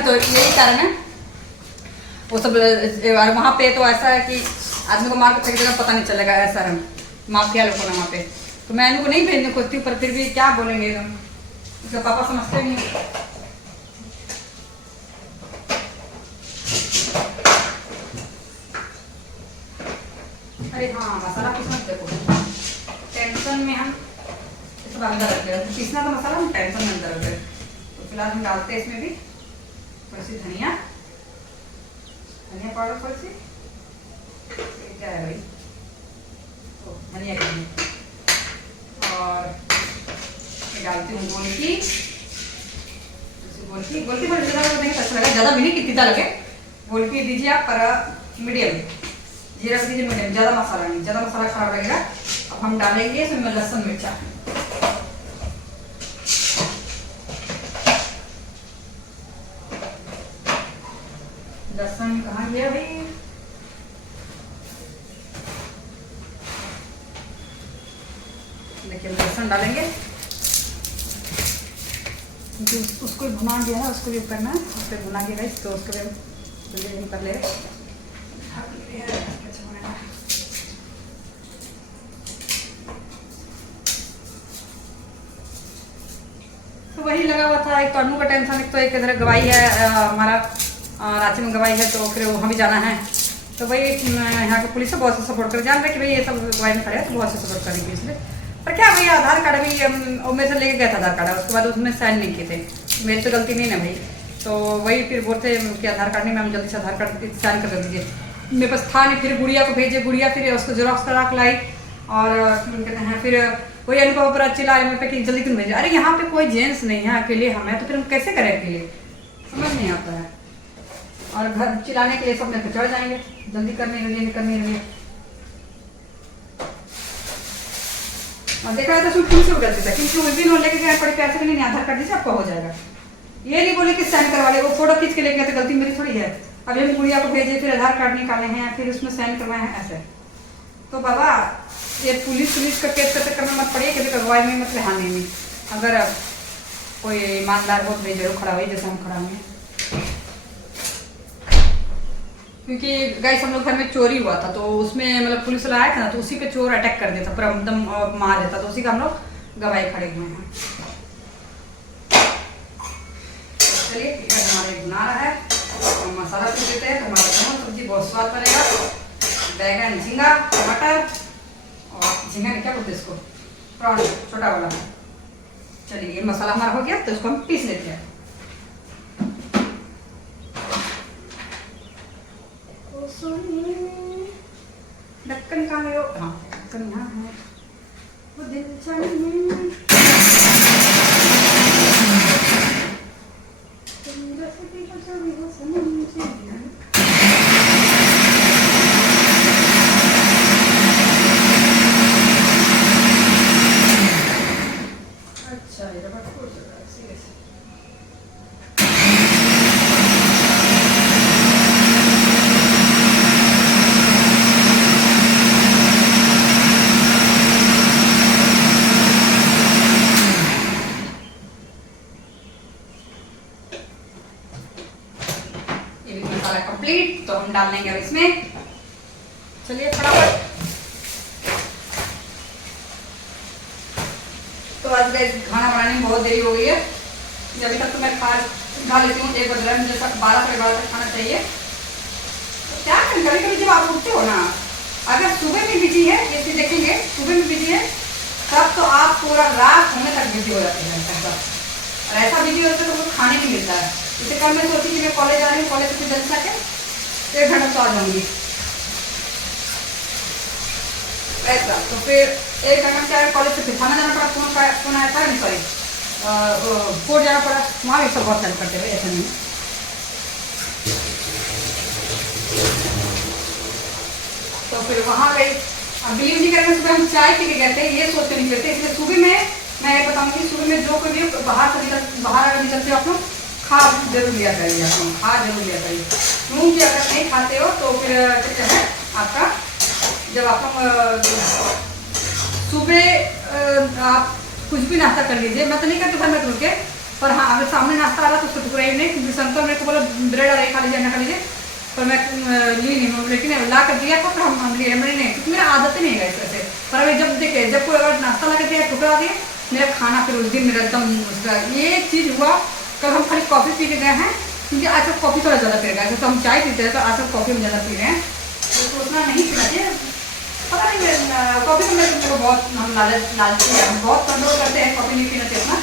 तो यही कारण है वो सब। वहाँ पे तो ऐसा है कि आदमी को मार के जगह पता नहीं चलेगा, ऐसा है माफिया लोग ना वहाँ पे। तो मैं इनको नहीं भेजने खोजती हूँ, पर फिर भी क्या बोलेंगे एकदम, उसका पापा समझते नहीं। अरे हाँ, मसाला पीसना देखो, टेंशन में हम सब अंदर रखते हैं। पीसना तो मसाला हम टेंशन में अंदर रखते हैं। तो फिलहाल हम डालते हैं इसमें भी थोड़ी सी धनिया पाउडर, थोड़ी सी क्या है भाई, धनिया की, और मैं डालती हूँ गोलकी। गोलकी थोड़ी ज़्यादा नहीं अच्छा लगा, ज़्यादा भी नहीं कि तीता लगे। गोलकी दीजिए आप पर मीडियम, जीरा दीजिए मीडियम, ज़्यादा मसाला नहीं, ज़्यादा मसाला खराब लगेगा। अब हम डालेंगे इसमें लहसुन मिर्चा। लहसुन कहाँ गया भाई, देखिए लहसुन डालेंगे क्योंकि उसको भुना दिया है, उसको भी करना है, उस पर भुना दिया गाइस, तो उसको भी जल्दी नहीं कर ले। तो वही लगा हुआ था, एक तो अनु का टेंशन, एक तो एक इधर गवाही है हमारा रांची में गवाही है, तो फिर वहाँ भी जाना है। तो वही यहाँ के पुलिस से बहुत से सपोर्ट कर, जान रहे कि भाई ये सब गवाही में खड़े हैं तो बहुत से सपोर्ट करेंगे इसलिए। पर क्या भैया आधार कार्ड अभी मेरे से लेके गया था आधार कार्ड, उसके बाद उसमें साइन नहीं किए थे, मेरी तो गलती नहीं ना भाई। तो वही फिर बोलते कि आधार कार्ड नहीं, मैम जल्दी से आधार कार्ड साइन कर दीजिए, मेरे पास था नहीं। फिर गुड़िया को भेजे, गुड़िया फिर उसको जेरॉक्स करा के लाई, और कहते हैं फिर वही अनुभव पर चिल्लाए मेरे पे कि जल्दी क्यों भेजे। अरे यहाँ पे कोई जेंट्स नहीं है, अकेले हम हैं, तो फिर हम कैसे करें अकेले, समझ नहीं आता है। और घर चिल्लाने के लिए सब में चढ़ जाएंगे, जल्दी करने के लिए करने के लिए। और देखा जाए तो उसमें पुलिस को गलती था, क्योंकि वो भी लेके गया पड़े पैसे के लिए, आधार कार्ड दीजिए आपका हो जाएगा, ये नहीं बोले कि साइन करवा ले, वो फोटो खींच के लेके गए, तो गलती मेरी थोड़ी है। अब हम गुड़िया को भेजे, फिर आधार कार्ड निकाले हैं, फिर उसमें साइन करवाए हैं ऐसे। तो बाबा ये पुलिस का केस का चक्कर में मत पड़िए, कभी अगवाई में मत रहने में। अगर कोई ईमानदार हो तो जरूर खड़ा हुई जैसे हम खड़ा हुए, क्योंकि गाइस हम लोग घर में चोरी हुआ था, तो उसमें मतलब पुलिस वाला आया था ना, तो उसी पे चोर अटैक कर देता, पूरा एकदम मार देता, तो उसी का हम लोग गवाही खड़े हुए हैं। चलिए हमारे बना रहा है, हम मसाला पीस देते हैं, तो हमारा दोनों सब्जी बहुत स्वाद बनेगा। बैगन, झींगा, टमाटर और झींगा ने क्या बोलते हैं इसको, प्रॉन छोटा वाला। चलिए ये मसाला हमारा हो गया, तो इसको हम पीस लेते हैं। ढक्कन कहाँ है? हाँ ढक्कन यहाँ है, वो दिल चाहिए। अच्छा ये रबड़ फूट चुका है, सीरियसली। कंप्लीट, तो हम डाल देंगे अब इसमें। चलिए फटाफट। तो आज खाना बनाने में बहुत देरी हो गई है, अभी तक तो मैं खा लेती हूँ 1 बजे, मुझे 12 साढ़े 12 तक खाना चाहिए। तो क्या करें, कभी कभी जब आप उठते हो ना, अगर सुबह में बिजी है, ये चीज देखेंगे सुबह में बिजी है, तब तो आप पूरा रात होने तक बिजी हो जाते हैं। और ऐसा बिजी होता है तो कुछ खाने नहीं मिलता है। जैसे कल मैं सोची कि मैं कॉलेज आ रही हूँ, कॉलेज से जल्दी आके 1 घंटा तो आ जाऊंगी ऐसा, तो फिर 1 घंटा से आए कॉलेज से, फिर खाना जाना पड़ा, फोन आया था, सॉरी कोर्ट जाना पड़ा, वहाँ भी सब बहुत हेल्प करते हुए, ऐसा नहीं। तो फिर वहाँ गई, अब बिलीव नहीं करेंगे, सुबह हम चाय पी के गए थे, ये सोच के निकले थे। इसलिए सुबह में मैं ये बताऊंगी, सुबह में जो कोई भी बाहर अगर निकलते हो आप लोग, खा जरूर लिया करिए, आप लोग खा जरूर लिया करिए, क्योंकि अगर नहीं खाते हो तो फिर क्या है आपका, जब आप लोग सुबह आप कुछ भी नाश्ता कर लीजिए, मैं तो नहीं करती घर में रुक के, पर हाँ अगर सामने नाश्ता आ रहा तो उसको टुकड़ा ही नहीं, क्योंकि संतों मेरे को बोला ब्रेड और खा लीजिए, अंडा खा लीजिए, पर मैं ली नहीं, लेकिन ला कर दिया था, पर हम लिए मैंने नहीं, क्योंकि मेरा आदत ही नहीं है वैसे। पर अभी जब देखे, जब कोई अगर नाश्ता ला कर दिया, टुकड़ा दिए, मेरा खाना फिर उस दिन मेरा एकदम ये चीज़ हुआ। कल हम खाली कॉफ़ी पी के गए हैं, क्योंकि आजकल कॉफ़ी थोड़ा ज़्यादा पी रहा है, तो हम चाय पीते हैं, तो आजकल कॉफ़ी हम ज़्यादा पी रहे हैं, तो उतना नहीं पीना चाहिए। पता नहीं कॉफ़ी तो मेरे को बहुत हम लालची है, हम बहुत कंट्रोल करते हैं, कॉफ़ी नहीं पीना चाहिए उतना।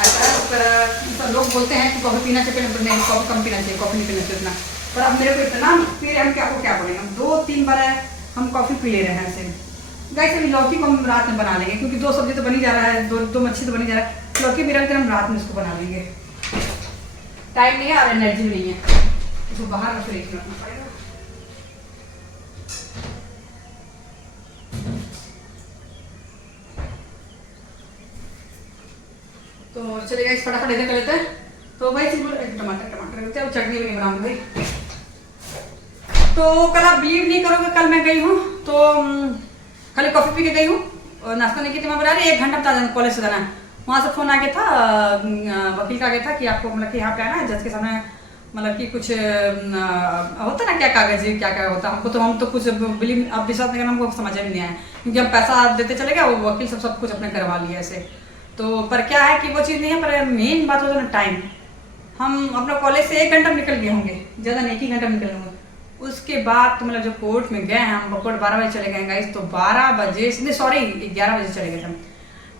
ऐसा है। पर लोग बोलते हैं कि कॉफ़ी पीना चाहिए, नहीं कॉफ़ी कम पीना चाहिए, कॉफ़ी नहीं पीना चाहिए उतना। पर अब मेरे को इतना पी रहे, हम क्या को क्या बोलेंगे, हम 2-3 बार हम कॉफ़ी पी ले रहे हैं ऐसे। गाइस अभी लौकी को हम रात में बना लेंगे, क्योंकि 2 सब्जी तो बनी जा रहा है, दो मच्छी तो बनी जा रहा है। लौकी मेरा भी हम रात में उसको बना लेंगे, टाइम नहीं है और एनर्जी भी नहीं है, इसको बाहर में फ्रिज में रखना पड़ेगा। तो चलिए गाइस फटाफट इधर कर लेते हैं। तो भाई टमाटर करते हैं और चटनी भी नहीं बनाऊंगी भाई। तो कल आप बिलीव नहीं करोगे, कल मैं गई हूँ तो खाली कॉफ़ी पी के गई हूँ और नाश्ता नहीं की थी। मैं बता रही 1 घंटा बता देना कॉलेज से जाना है। वहाँ से फ़ोन आ गया था, वकील का आ गया था कि आपको मतलब कि यहाँ पे आना है जज के सामने, मतलब कि कुछ होता ना क्या कागज क्या क्या होता है, हमको तो हम तो कुछ बिलीव अब विश्वास नहीं करना, हमको समझ में नहीं आया, क्योंकि हम पैसा देते चले गए, वो वकील सब कुछ अपने करवा लिया ऐसे। तो पर क्या है कि वो चीज़ नहीं है, पर मेन बात होता है ना टाइम। हम अपना कॉलेज से 1 घंटा निकल गए होंगे, ज़्यादा नहीं 1 ही घंटा निकल होंगे। उसके बाद तो मतलब जो कोर्ट में गए हैं हम, कोर्ट 12 बजे चले गए गाइस, तो 12 बजे नहीं सॉरी 11 बजे चले गए थे हम।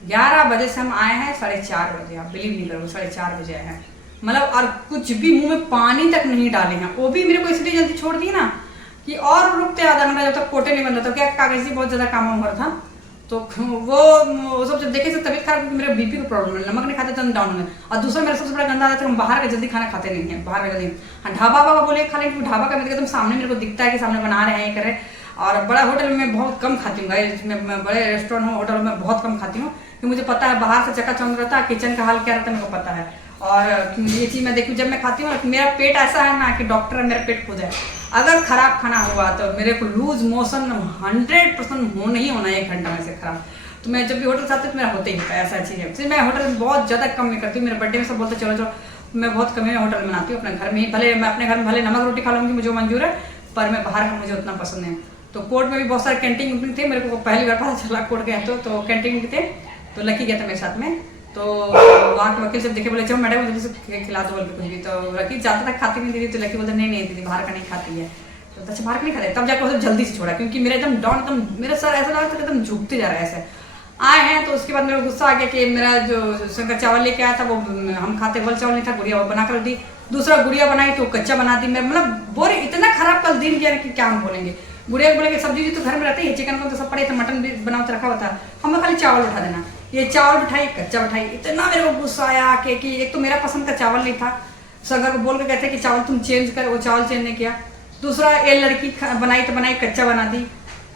11 बजे से हम आए हैं 4:30 बजे, आप बिलीव नहीं करोगे 4:30 बजे आए हैं, मतलब और कुछ भी मुंह में पानी तक नहीं डाले हैं। वो भी मेरे को इसलिए जल्दी छोड़ दी ना कि और रुकते आधा घंटा जब तक कोटे नहीं बन रहा था, क्या कागज बहुत ज़्यादा काम हो रहा था। तो वो सब जब देखे से तबीयत खराब, क्योंकि मेरा बीपी का प्रॉब्लम है, नमक नहीं खाते तो डाउन होने। और दूसरा मेरा सबसे बड़ा गंदा आदत है, हम बाहर का जल्दी खाना खाते नहीं है, बाहर का जल्दी। हाँ ढाबा वाबा बोले खा लेंगे, ढाबा का एकदम सामने मेरे को दिखता है कि सामने बना रहे हैं ये करे। और बड़ा होटल में बहुत कम खाती हूँ गाइस, मैं बड़े रेस्टोरेंट हो होटल में बहुत कम खाती हूँ, क्योंकि मुझे पता है बाहर से चकाचौंध रहता है, किचन का हाल क्या रहता है मेरे को पता है। और ये चीज़ मैं देखूँ जब मैं खाती हूँ, मेरा पेट ऐसा है ना कि डॉक्टर मेरा पेट खुद है। अगर खराब खाना हुआ तो मेरे को लूज मोशन 100% होना ही होना है 1 घंटा में से खराब। तो मैं जब भी होटल जाती हूँ तो मेरा होता ही होता है, ऐसा चीज़ है। फिर मैं होटल में बहुत ज़्यादा कम में करती हूँ, मेरे बर्थडे में सब बोलते चलो चलो, मैं बहुत कम में होटल में बनाती हूँ अपने घर में ही। भले मैं अपने घर में भले नमक रोटी खा लूँगी, मुझे मंजूर है, पर मैं बाहर का मुझे उतना पसंद नहीं। तो कोर्ट में भी बहुत सारे कैंटीन वैंटीन थे, मेरे को पहली बार पता चला कोर्ट गया तो कैंटीन थे, तो लकी गया था मेरे साथ में। तो वहाँ के वकील सब देखे बोले जब मैडम जल्दी से खिला दो बोल के कुछ भी। तो लकी जाता तक खाती नहीं दीदी, तो लकी बोलते नहीं दीदी बाहर का नहीं खाती है। तो अच्छा बाहर का नहीं खाते, तब जाकर वो जल्दी से छोड़ा, क्योंकि मेरा एकदम डाउन, एकदम मेरा सर ऐसा लगा था एकदम झुकते जा रहा है ऐसे। आए हैं तो उसके बाद मेरा गुस्सा आ गया कि मेरा जो शंकर चावल लेके आया था वो हम खाते वाला चावल नहीं था, गुड़िया वो बना कर दी। दूसरा गुड़िया बनाई तो कच्चा बना दी। मैं मतलब बोरे इतना खराब कल दिन गया कि क्या हम बोलेंगे। गुड़िया बोले कि सब्जी तो घर में रहती है, चिकन को तो सब पड़े थे, मटन भी बना रखा हुआ था, हमें खाली चावल उठा देना। ये चावल बिठाई कच्चा बिठाई, इतना मेरे को गुस्सा आया कि एक तो मेरा पसंद का चावल नहीं था, शंकर को बोल के कहते कि चावल तुम चेंज कर, वो चावल चेंज नहीं किया। दूसरा ये लड़की बनाई तो बनाई कच्चा बना दी।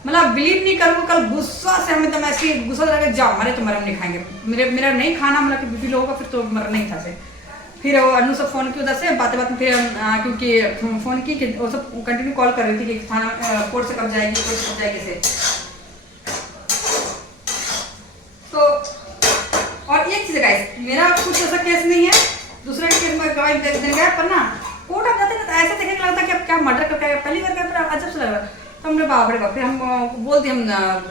मतलब बिलीव नहीं करूँगा कल गुस्सा से हम एकदम ऐसे गुस्सा लगा जाओ मरे तो मरम नहीं खाएंगे, मेरा नहीं खाना मतलब कि बीपी लो होगा फिर तो मर नहीं था से। फिर वो अनु सब फ़ोन की उधर से बातें फिर क्योंकि फ़ोन की कि वो सब कंटिन्यू कॉल कर रही थी कि थाना कोर्ट से कब जाएगी, कोर्ट से कब जाएगी से। तो और एक चीज़ गाइस, मेरा कुछ ऐसा केस नहीं है, दूसरे के केस में गवाही देने गया, पर ना कोर्ट आप जाते ना तो ऐसे देखने लगता कि अब क्या मर्डर करके पहली बार क्या अजब से लग रहा। तो हमने बाप रे बाप, फिर हम बोल दिए हम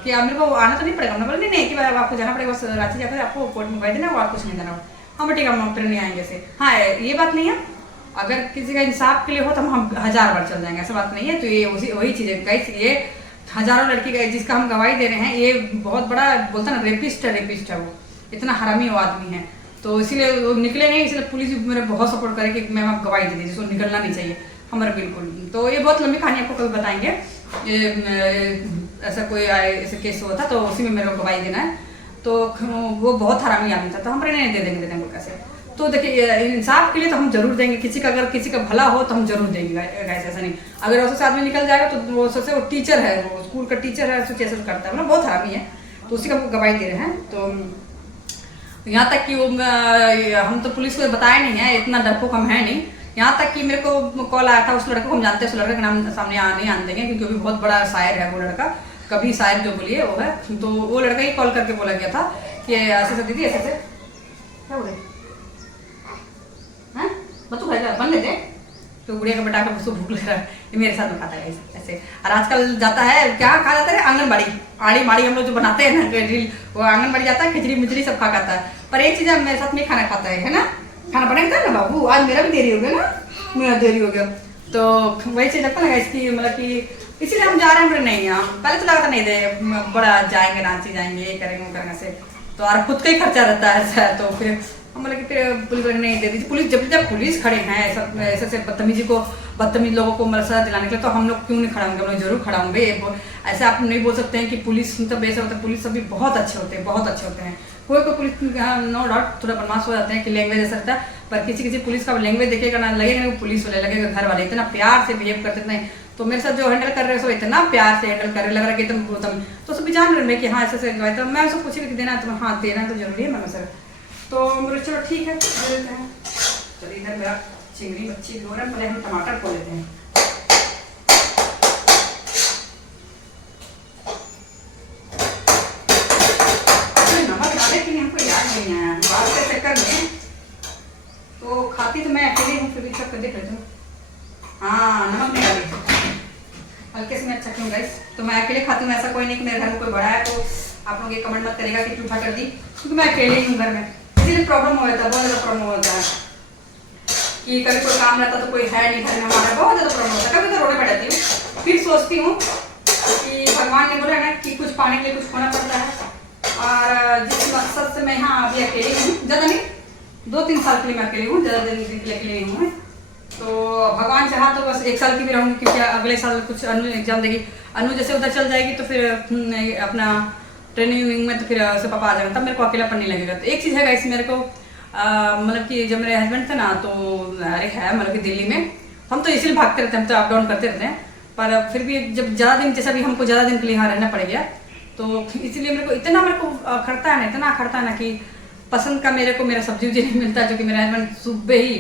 कि मेरे को आना तो नहीं पड़ेगा। हमने बोला नहीं कि भाई आपको जाना पड़ेगा, बस रांची जाकर आपको कोर्ट में गवाही देना, और कुछ नहीं देना। हम ठीक है हम फिर नहीं आएंगे से। हाँ ये बात नहीं है, अगर किसी का इंसाफ के लिए हो तो हम 1000 बार चल जाएंगे, ऐसा बात नहीं है। तो ये वही चीज़ है गाइस, ये हजारों लड़की का जिसका हम गवाही दे रहे हैं, ये बहुत बड़ा बोलता ना रेपिस्ट है वो, इतना हरामी वो आदमी है। तो इसीलिए वो निकले नहीं, इसलिए पुलिस भी मेरे बहुत सपोर्ट करे कि मैम आप गवाही दे दीजिए, जिसको निकलना नहीं चाहिए हमारा बिल्कुल। तो ये बहुत लंबी कहानी आपको कभी बताएंगे, ऐसा कोई ऐसे केस हुआ था तो उसी में मेरे को गवाही देना है। तो वो बहुत हरामी आदमी था, तो हम नहीं दे देंगे कैसे। तो देखिए इंसाफ के लिए तो हम जरूर देंगे, किसी का अगर किसी का भला हो तो हम जरूर देंगे गाइस, ऐसा नहीं। अगर उससे आदमी निकल जाएगा तो वो सबसे वो टीचर है, वो स्कूल का टीचर है, ऐसे कैसे करता है, मतलब बहुत हरामी है, तो उसी का गवाही दे रहे हैं। तो यहाँ तक कि वो हम तो पुलिस को बताया नहीं है, इतना डरपोक हम है नहीं। यहाँ तक कि मेरे को कॉल आया था उस लड़के को, हम जानते हैं उस लड़के का नाम सामने नहीं आने देंगे क्योंकि वो बहुत बड़ा शायर है वो लड़का, कभी शायर जो बोलिए वो है। तो वो लड़का ही कॉल करके बोला गया था कि ऐसे दीदी ऐसे क्या बोले बच्चों खाएगा बन लेते। तो गुड़िया का बेटा का उसको भूख लग रहा है, ये मेरे साथ में खाता है ऐसे। और आजकल जाता है क्या खा जाता है आंगनबाड़ी, आड़ी माड़ी हम लोग जो बनाते हैं ना, वो आंगनबाड़ी जाता है, खिचड़ी मिचड़ी सब खा खाता है। पर एक चीज़ मेरे साथ में खाना खाता है ना, खाना बनेगा ना बाबू, आज मेरा भी देरी हो गया ना, मेरा देरी हो गया। तो वही चीज़ लगता है इसकी, मतलब कि इसीलिए हम जा रहे हैं। नहीं हम पहले तो लगा था नहीं दे बड़ा जाएंगे रांची जाएंगे ये करेंगे वो करेंगे से, तो और खुद का ही खर्चा रहता है ऐसा। तो फिर हम बोले कि फिर पुलिस वाले नहीं दे दीजिए। पुलिस जब पुलिस खड़े हैं ऐसे बदतमीज लोगों को मतलब सजा दिलाने के लिए, तो हम लोग क्यों नहीं खड़ा होंगे, हम लोग जरूर खड़ा होंगे। ऐसे आप नहीं बोल सकते हैं कि पुलिस मतलब ऐसा होता है। पुलिस सभी बहुत अच्छे होते हैं, बहुत अच्छे होते हैं। कोई पुलिस नो डाउट थोड़ा बदमाश हो जाते हैं कि लैंग्वेज ऐसा रहता है, पर किसी पुलिस का लैंग्वेज देखेगा ना, लगेगा नहीं वो पुलिस वाले, लगेगा घर वाले। इतना प्यार से बिहेव करते थे। तो मेरे साथ जो हैंडल कर रहे हैं सब इतना प्यार से हैंडल कर रहे, लग रहा है कि एकदम तो सभी जान रहे हैं कि हाँ ऐसे गए। तो मैं उसको पूछी कि देना तो हाँ देना तो जरूरी है मैंने सर। तो बोले चलो ठीक है दे देते हैं। चलिए इधर मेरा चिंगड़ी मच्छी हो रहा है, पहले हम टमाटर खो लेते हैं। नमक डाले कि हमको याद नहीं आया बात के चक्कर में, तो खाती तो मैं अकेले हूँ, फिर भी सब कर देख लेती हूँ। हाँ नमक नहीं डाली हल्के से मैं अच्छा क्यों गाइस। तो मैं अकेले खाती हूँ, ऐसा कोई नहीं कि मेरे घर में कोई बड़ा है तो आप लोग ये कमेंट मत करेगा कि झूठा कर दी, क्योंकि मैं अकेले ही हूँ घर में, इसीलिए प्रॉब्लम हो जाता है, बहुत ज़्यादा प्रॉब्लम होता है कि कभी कोई काम रहता तो कोई है नहीं घर में हमारा, बहुत ज़्यादा प्रॉब्लम होता है। कभी तो रोने पड़ जाती हूँ, फिर सोचती हूँ कि भगवान ने बोला ना कि कुछ पाने के लिए कुछ खोना पड़ता है, और जिस मकसद से मैं यहाँ अभी अकेले हूँ, ज़्यादा नहीं 2-3 साल के लिए मैं अकेले हूँ, ज़्यादा दिन के लिए अकेले हूँ। तो भगवान चाहा तो बस 1 साल की भी रहूँगी, क्योंकि अगले साल कुछ अनु एग्जाम देगी। अनु जैसे उधर चल जाएगी तो फिर अपना ट्रेनिंग में तो फिर उससे पापा आ जाएगा, तब मेरे को अकेलापन नहीं लगेगा। तो एक चीज़ है गाइस, मेरे को मतलब कि जब मेरे हस्बैंड थे ना, तो अरे है मतलब कि दिल्ली में हम तो इसलिए भागते रहते हैं, हम तो अप डाउन करते रहते हैं, पर फिर भी जब ज़्यादा दिन जैसा भी हमको ज़्यादा दिन के लिए यहाँ रहना पड़ गया, तो इसलिए मेरे को इतना खड़ता है ना, इतना खड़ता है ना कि पसंद का मेरे को मेरा सब्जी उब्जी नहीं मिलता, जो कि मेरे हस्बैंड सुबह ही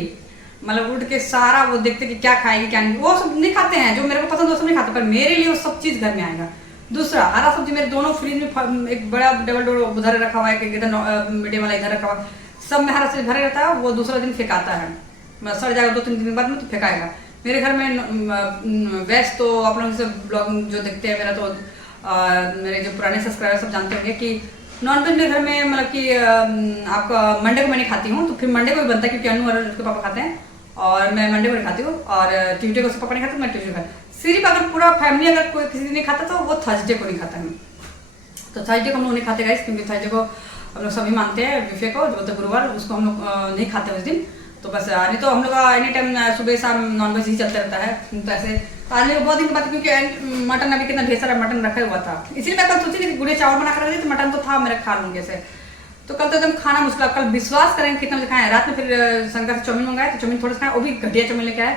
मतलब उठ के सारा वो देखते कि क्या खाएगी क्या नहीं, वो सब नहीं खाते हैं, जो मेरे को पसंद वो सब नहीं खाते, पर मेरे लिए वो सब चीज़ घर में आएगा। दूसरा हरा सब्जी मेरे दोनों फ्रिज में, एक बड़ा डबल डोर उधर रखा हुआ है, इधर मीडियम वाला इधर रखा हुआ, सब में हरा सब्जी भरा रहता है, वो दूसरा दिन फेंकाता है, सड़ जाएगा 2-3 दिन बाद में तो फेंकाएगा। मेरे घर में वेज तो आप लोग से ब्लॉग जो देखते हैं मेरा, तो मेरे जो पुराने सब्सक्राइबर सब जानते होंगे कि नॉन वेज मेरे घर में मतलब कि आपका मंडे को मैं नहीं खाती हूँ, तो फिर मंडे को भी बनता है क्योंकि अनु और उसके पापा खाते हैं, और मैं मंडे को नहीं खाती हूँ, और ट्यूसडे को उसके पापा नहीं खाते, मैं ट्यूसडे खाती। सिर्फ अगर पूरा फैमिली अगर कोई किसी दिन नहीं खाता तो वो थर्सडे को नहीं खाता है। तो थर्सडे को हम लोग नहीं खाते गाइस, क्योंकि थर्सडे को हम लोग सभी मानते हैं विफे को, जो होता है गुरुवार, उसको हम लोग नहीं खाते उस दिन। तो बस नहीं तो हम लोग का एनी टाइम सुबह शाम नॉनवेज ही चलता रहता है। तो ऐसे आज मेरे को बहुत दिन के बाद, क्योंकि मटन अभी कितना ढेर सारा मटन रखा हुआ था, इसलिए मैं कल सोची थी कि गुड़े चावल बना कर रखी थी, तो मटन तो था मेरे खा लूँगी ऐसे। तो कल तो एकदम खाना मुश्किल, कल विश्वास करेंगे कितना बजे खाएं। रात में फिर शंकर से चाउमीन मंगाए, तो चाउमीन थोड़ा सा खाएं, वो भी घटिया चाउमीन लेके आए,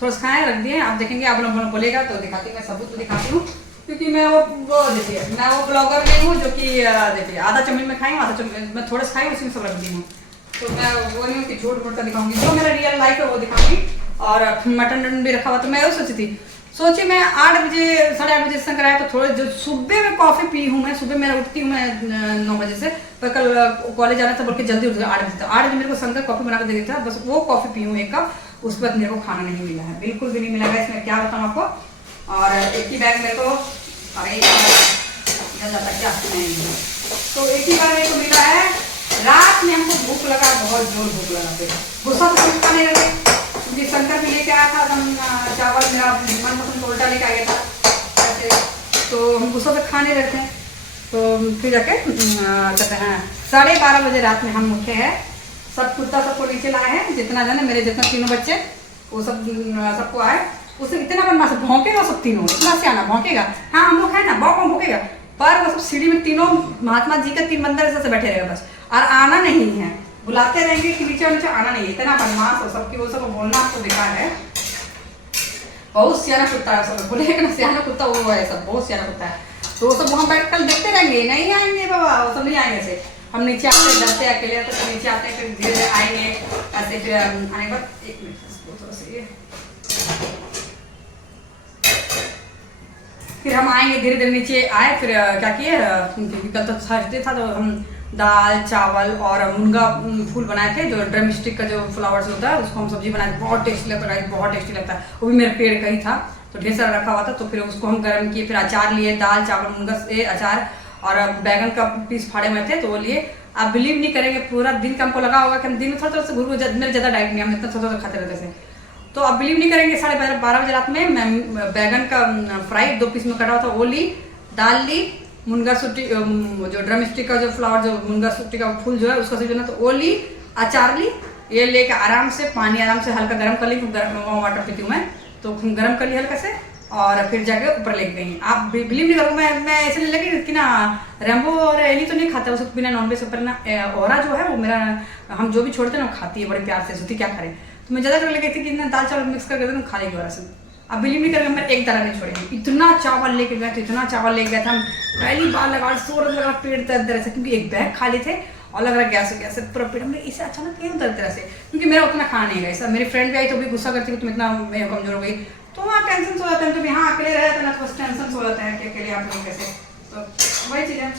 थोड़ा सा खाएं रख दिए। आप देखेंगे, आप लोग बोलेगा तो दिखाती हूँ, मैं सबूत तो दिखाती हूँ, क्योंकि मैं वो देखिए मैं वो ब्लॉगर नहीं हूँ जो कि देखिए आधा चाउमीन में खाई, आधा चाउमीन मैं थोड़ा सा खाई, उसी में सब रख दी हूँ। तो मैं वो नहीं हूँ कि झूठ मूठ का दिखाऊंगी, जो मेरा रियल लाइफ है वो दिखाऊंगी। और मटन भी रखा हुआ, तो मैं वो सोची मैं 8 बजे 8:30 बजे से कराया, तो थोड़े जो सुबह में कॉफ़ी पी हूँ मैं, सुबह मेरा उठती हूँ मैं 9 बजे से, पर कल कॉलेज जाना था बोल के जल्दी उठ गया 8 बजे तक। 8 बजे मेरे को शंकर कॉफ़ी बना कर दे देता, बस वो कॉफ़ी पी हूँ 1 कप, उस पर मेरे को खाना नहीं मिला है, बिल्कुल भी नहीं मिला है, इसमें क्या बताऊँ आपको। और एक ही बैग मेरे को, अरे जाता क्या नहीं, तो एक ही बार मेरे को मिला है। रात में हमको भूख लगा, बहुत जोर भूख लगा, फिर गुस्सा तो कुछ खाने लगे, क्योंकि शंकर भी लेके आया था एकदम चावल, मेरा मनपसंद उल्टा लेके आ गया था ऐसे, तो हम गुस्सा से खाने रहते हैं। तो फिर जाके कहते हैं 12:30 बजे रात में हम उठे हैं, सब कुत्ता सबको नीचे लाए हैं, जितना जाने मेरे जितना 3 बच्चे वो सब सबको आए, उसे इतना बदमाश भौंकेगा, सब तीनों इतना सियाना भौंकेगा। हाँ हम लोग है ना बहुत भौंकेगा, पर वो सब सीढ़ी में तीनों महात्मा जी के 3 बंदर ऐसे बैठे रहेगा बस, और आना नहीं है, बुलाते रहेंगे कि नीचे नीचे आना नहीं है, इतना बदमाश हो सबकी, वो सब बोलना आपको बेकार है। बहुत सियाना कुत्ता है सब, बोलेगा ना सियाना कुत्ता वो है, सब बहुत सियाना कुत्ता है। तो वो सब वहाँ बैठ कर देखते रहेंगे, नहीं आएंगे बाबा, वो सब नहीं आएंगे ऐसे। हम नीचे आते डरते अकेले आते, तो नीचे आते हैं, फिर धीरे धीरे आएंगे ऐसे, फिर आने के बाद 1 मिनट थोड़ा सा, फिर हम आएंगे धीरे धीरे नीचे आए। फिर क्या किए, क्योंकि कल तो थर्सडे था, तो हम दाल चावल और मुनगा फूल बनाए थे, जो ड्रम स्टिक का जो फ्लावर्स होता है उसको हम सब्जी बनाए, बहुत टेस्टी लगता है, बहुत टेस्टी लगता है, वो भी मेरे पेड़ का ही था, तो ढेर सारा रखा हुआ था। तो फिर उसको हम गर्म किए, फिर अचार लिए, दाल चावल मुनगा से अचार, और बैगन का पीस फाड़े हुए थे तो वो लिए। आप बिलीव नहीं करेंगे, पूरा दिन का हमको लगा होगा कि हम दिन में थोड़ा थोड़ा सा घुर मेरे ज़्यादा डाइट नहीं, हम इतना थोड़ा थोड़ा खाते रहते थे। तो आप बिलीव नहीं करेंगे, 12:30 बजे रात में मैं बैगन का फ्राई 2 पीस में कटा हुआ था वो ली, दाल ली, मुनगा सूटी जो ड्रम स्टिक का जो फ्लावर जो मुनगा सूटी का फूल जो है उसका सीजन है तो वो ली, अचार ली, ये लेके आराम से पानी आराम से हल्का गर्म कर ली, गर्म वाटर पीती हूँ मैं, तो गर्म कर ली हल्का से और फिर जाके ऊपर लेके गई। आप बिलीव नहीं करोगे, मैं ऐसे नहीं लगी कि ना रेम्बो और एली तो नहीं खाता उसको बिना नॉनवेज ऊपर ना, औरा जो है वो मेरा, हम जो भी छोड़ते हैं ना वो खाती है बड़े प्यार से, सोती क्या करे, तो मैं ज़्यादा कर लगी थी कि ना दाल चावल मिक्स करके खा लेगी औरा से। अब बिलीव नहीं करेंगे, मैं एक तरह नहीं छोड़ेंगे, इतना चावल लेके गए थे, इतना चावल लेके गए थे, हम पहली बार लगा सो लगा पेट दर्द से, क्योंकि एक बैग खा लिए थे और लग रहा गैस गैस पूरा पेट में, इससे अचानक क्यों दर्द तरह से, क्योंकि मेरा उतना खाना नहीं है। मेरी फ्रेंड भी आई तो भी गुस्सा करती है तुम इतना कमजोर हो गई, तो वहाँ टेंशन हो जाता है, जब यहाँ अकेले रहते हैं ना तो बस टेंशन हो जाता है कि अकेले आप लोग कैसे, तो वही चीज़ है।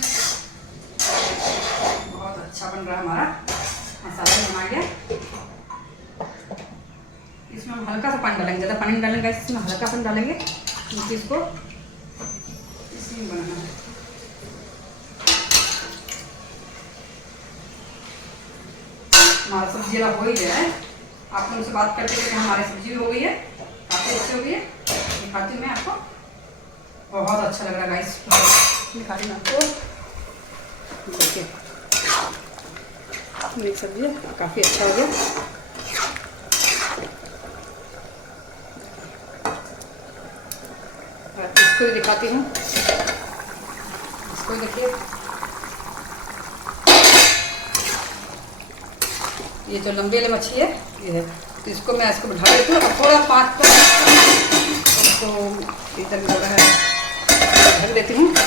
बहुत अच्छा बन रहा है हमारा मसाला, बना गया। इसमें हम हल्का सा पानी डालेंगे, ज़्यादा पानी नहीं डालेंगे, इसमें हल्का सा डालेंगे क्योंकि इसको इसमें बनाना है। हमारा सब्जी हो ही गया है, आप लोगों से बात करते कि हमारी सब्जी हो गई है, काफ़ी अच्छी हो गई है, दिखाती हूँ मैं आपको, बहुत अच्छा लग रहा है गाइस, दिखाती हूँ आपको, देखिए मेरी सब्जी काफ़ी अच्छा हो गया। इसको भी दिखाती हूँ, इसको देखिए, ये जो लंबी वाली मछली है ये है, तो इसको मैं इसको ढक देती हूँ और थोड़ा 5 इसको इधर भी लगा है ढक देती हूँ, 5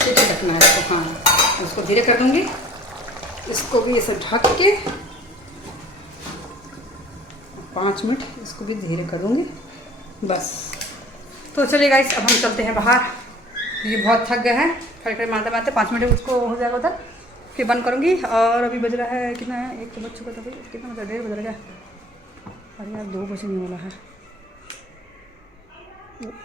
ठीक ढकना है इसको, हाँ इसको धीरे कर दूँगी, इसको भी ऐसे ढक के 5 मिनट इसको भी धीरे करूँगी बस। तो चलिए गाइस, अब हम चलते हैं बाहर, ये बहुत थक गए हैं, खड़े खड़े मारते मारते, 5 मिनट उसको हो जाएगा उधर, फिर बंद करूँगी। और अभी बज रहा है कितना है, 1 तो बज चुका था, भाई कितना बजा, 1:30 बज रहा है, अरे यार 2 बजने वाला है,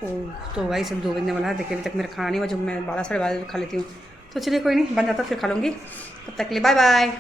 ओह तो भाई सब 2 बजने वाला है। देखिए अभी तक मेरा खाना नहीं हुआ, जो मैं 12 साढ़े 12 खा लेती हूँ। तो चलिए कोई नहीं, बन जाता फिर खा लूँगी, तब तक के लिए बाय बाय।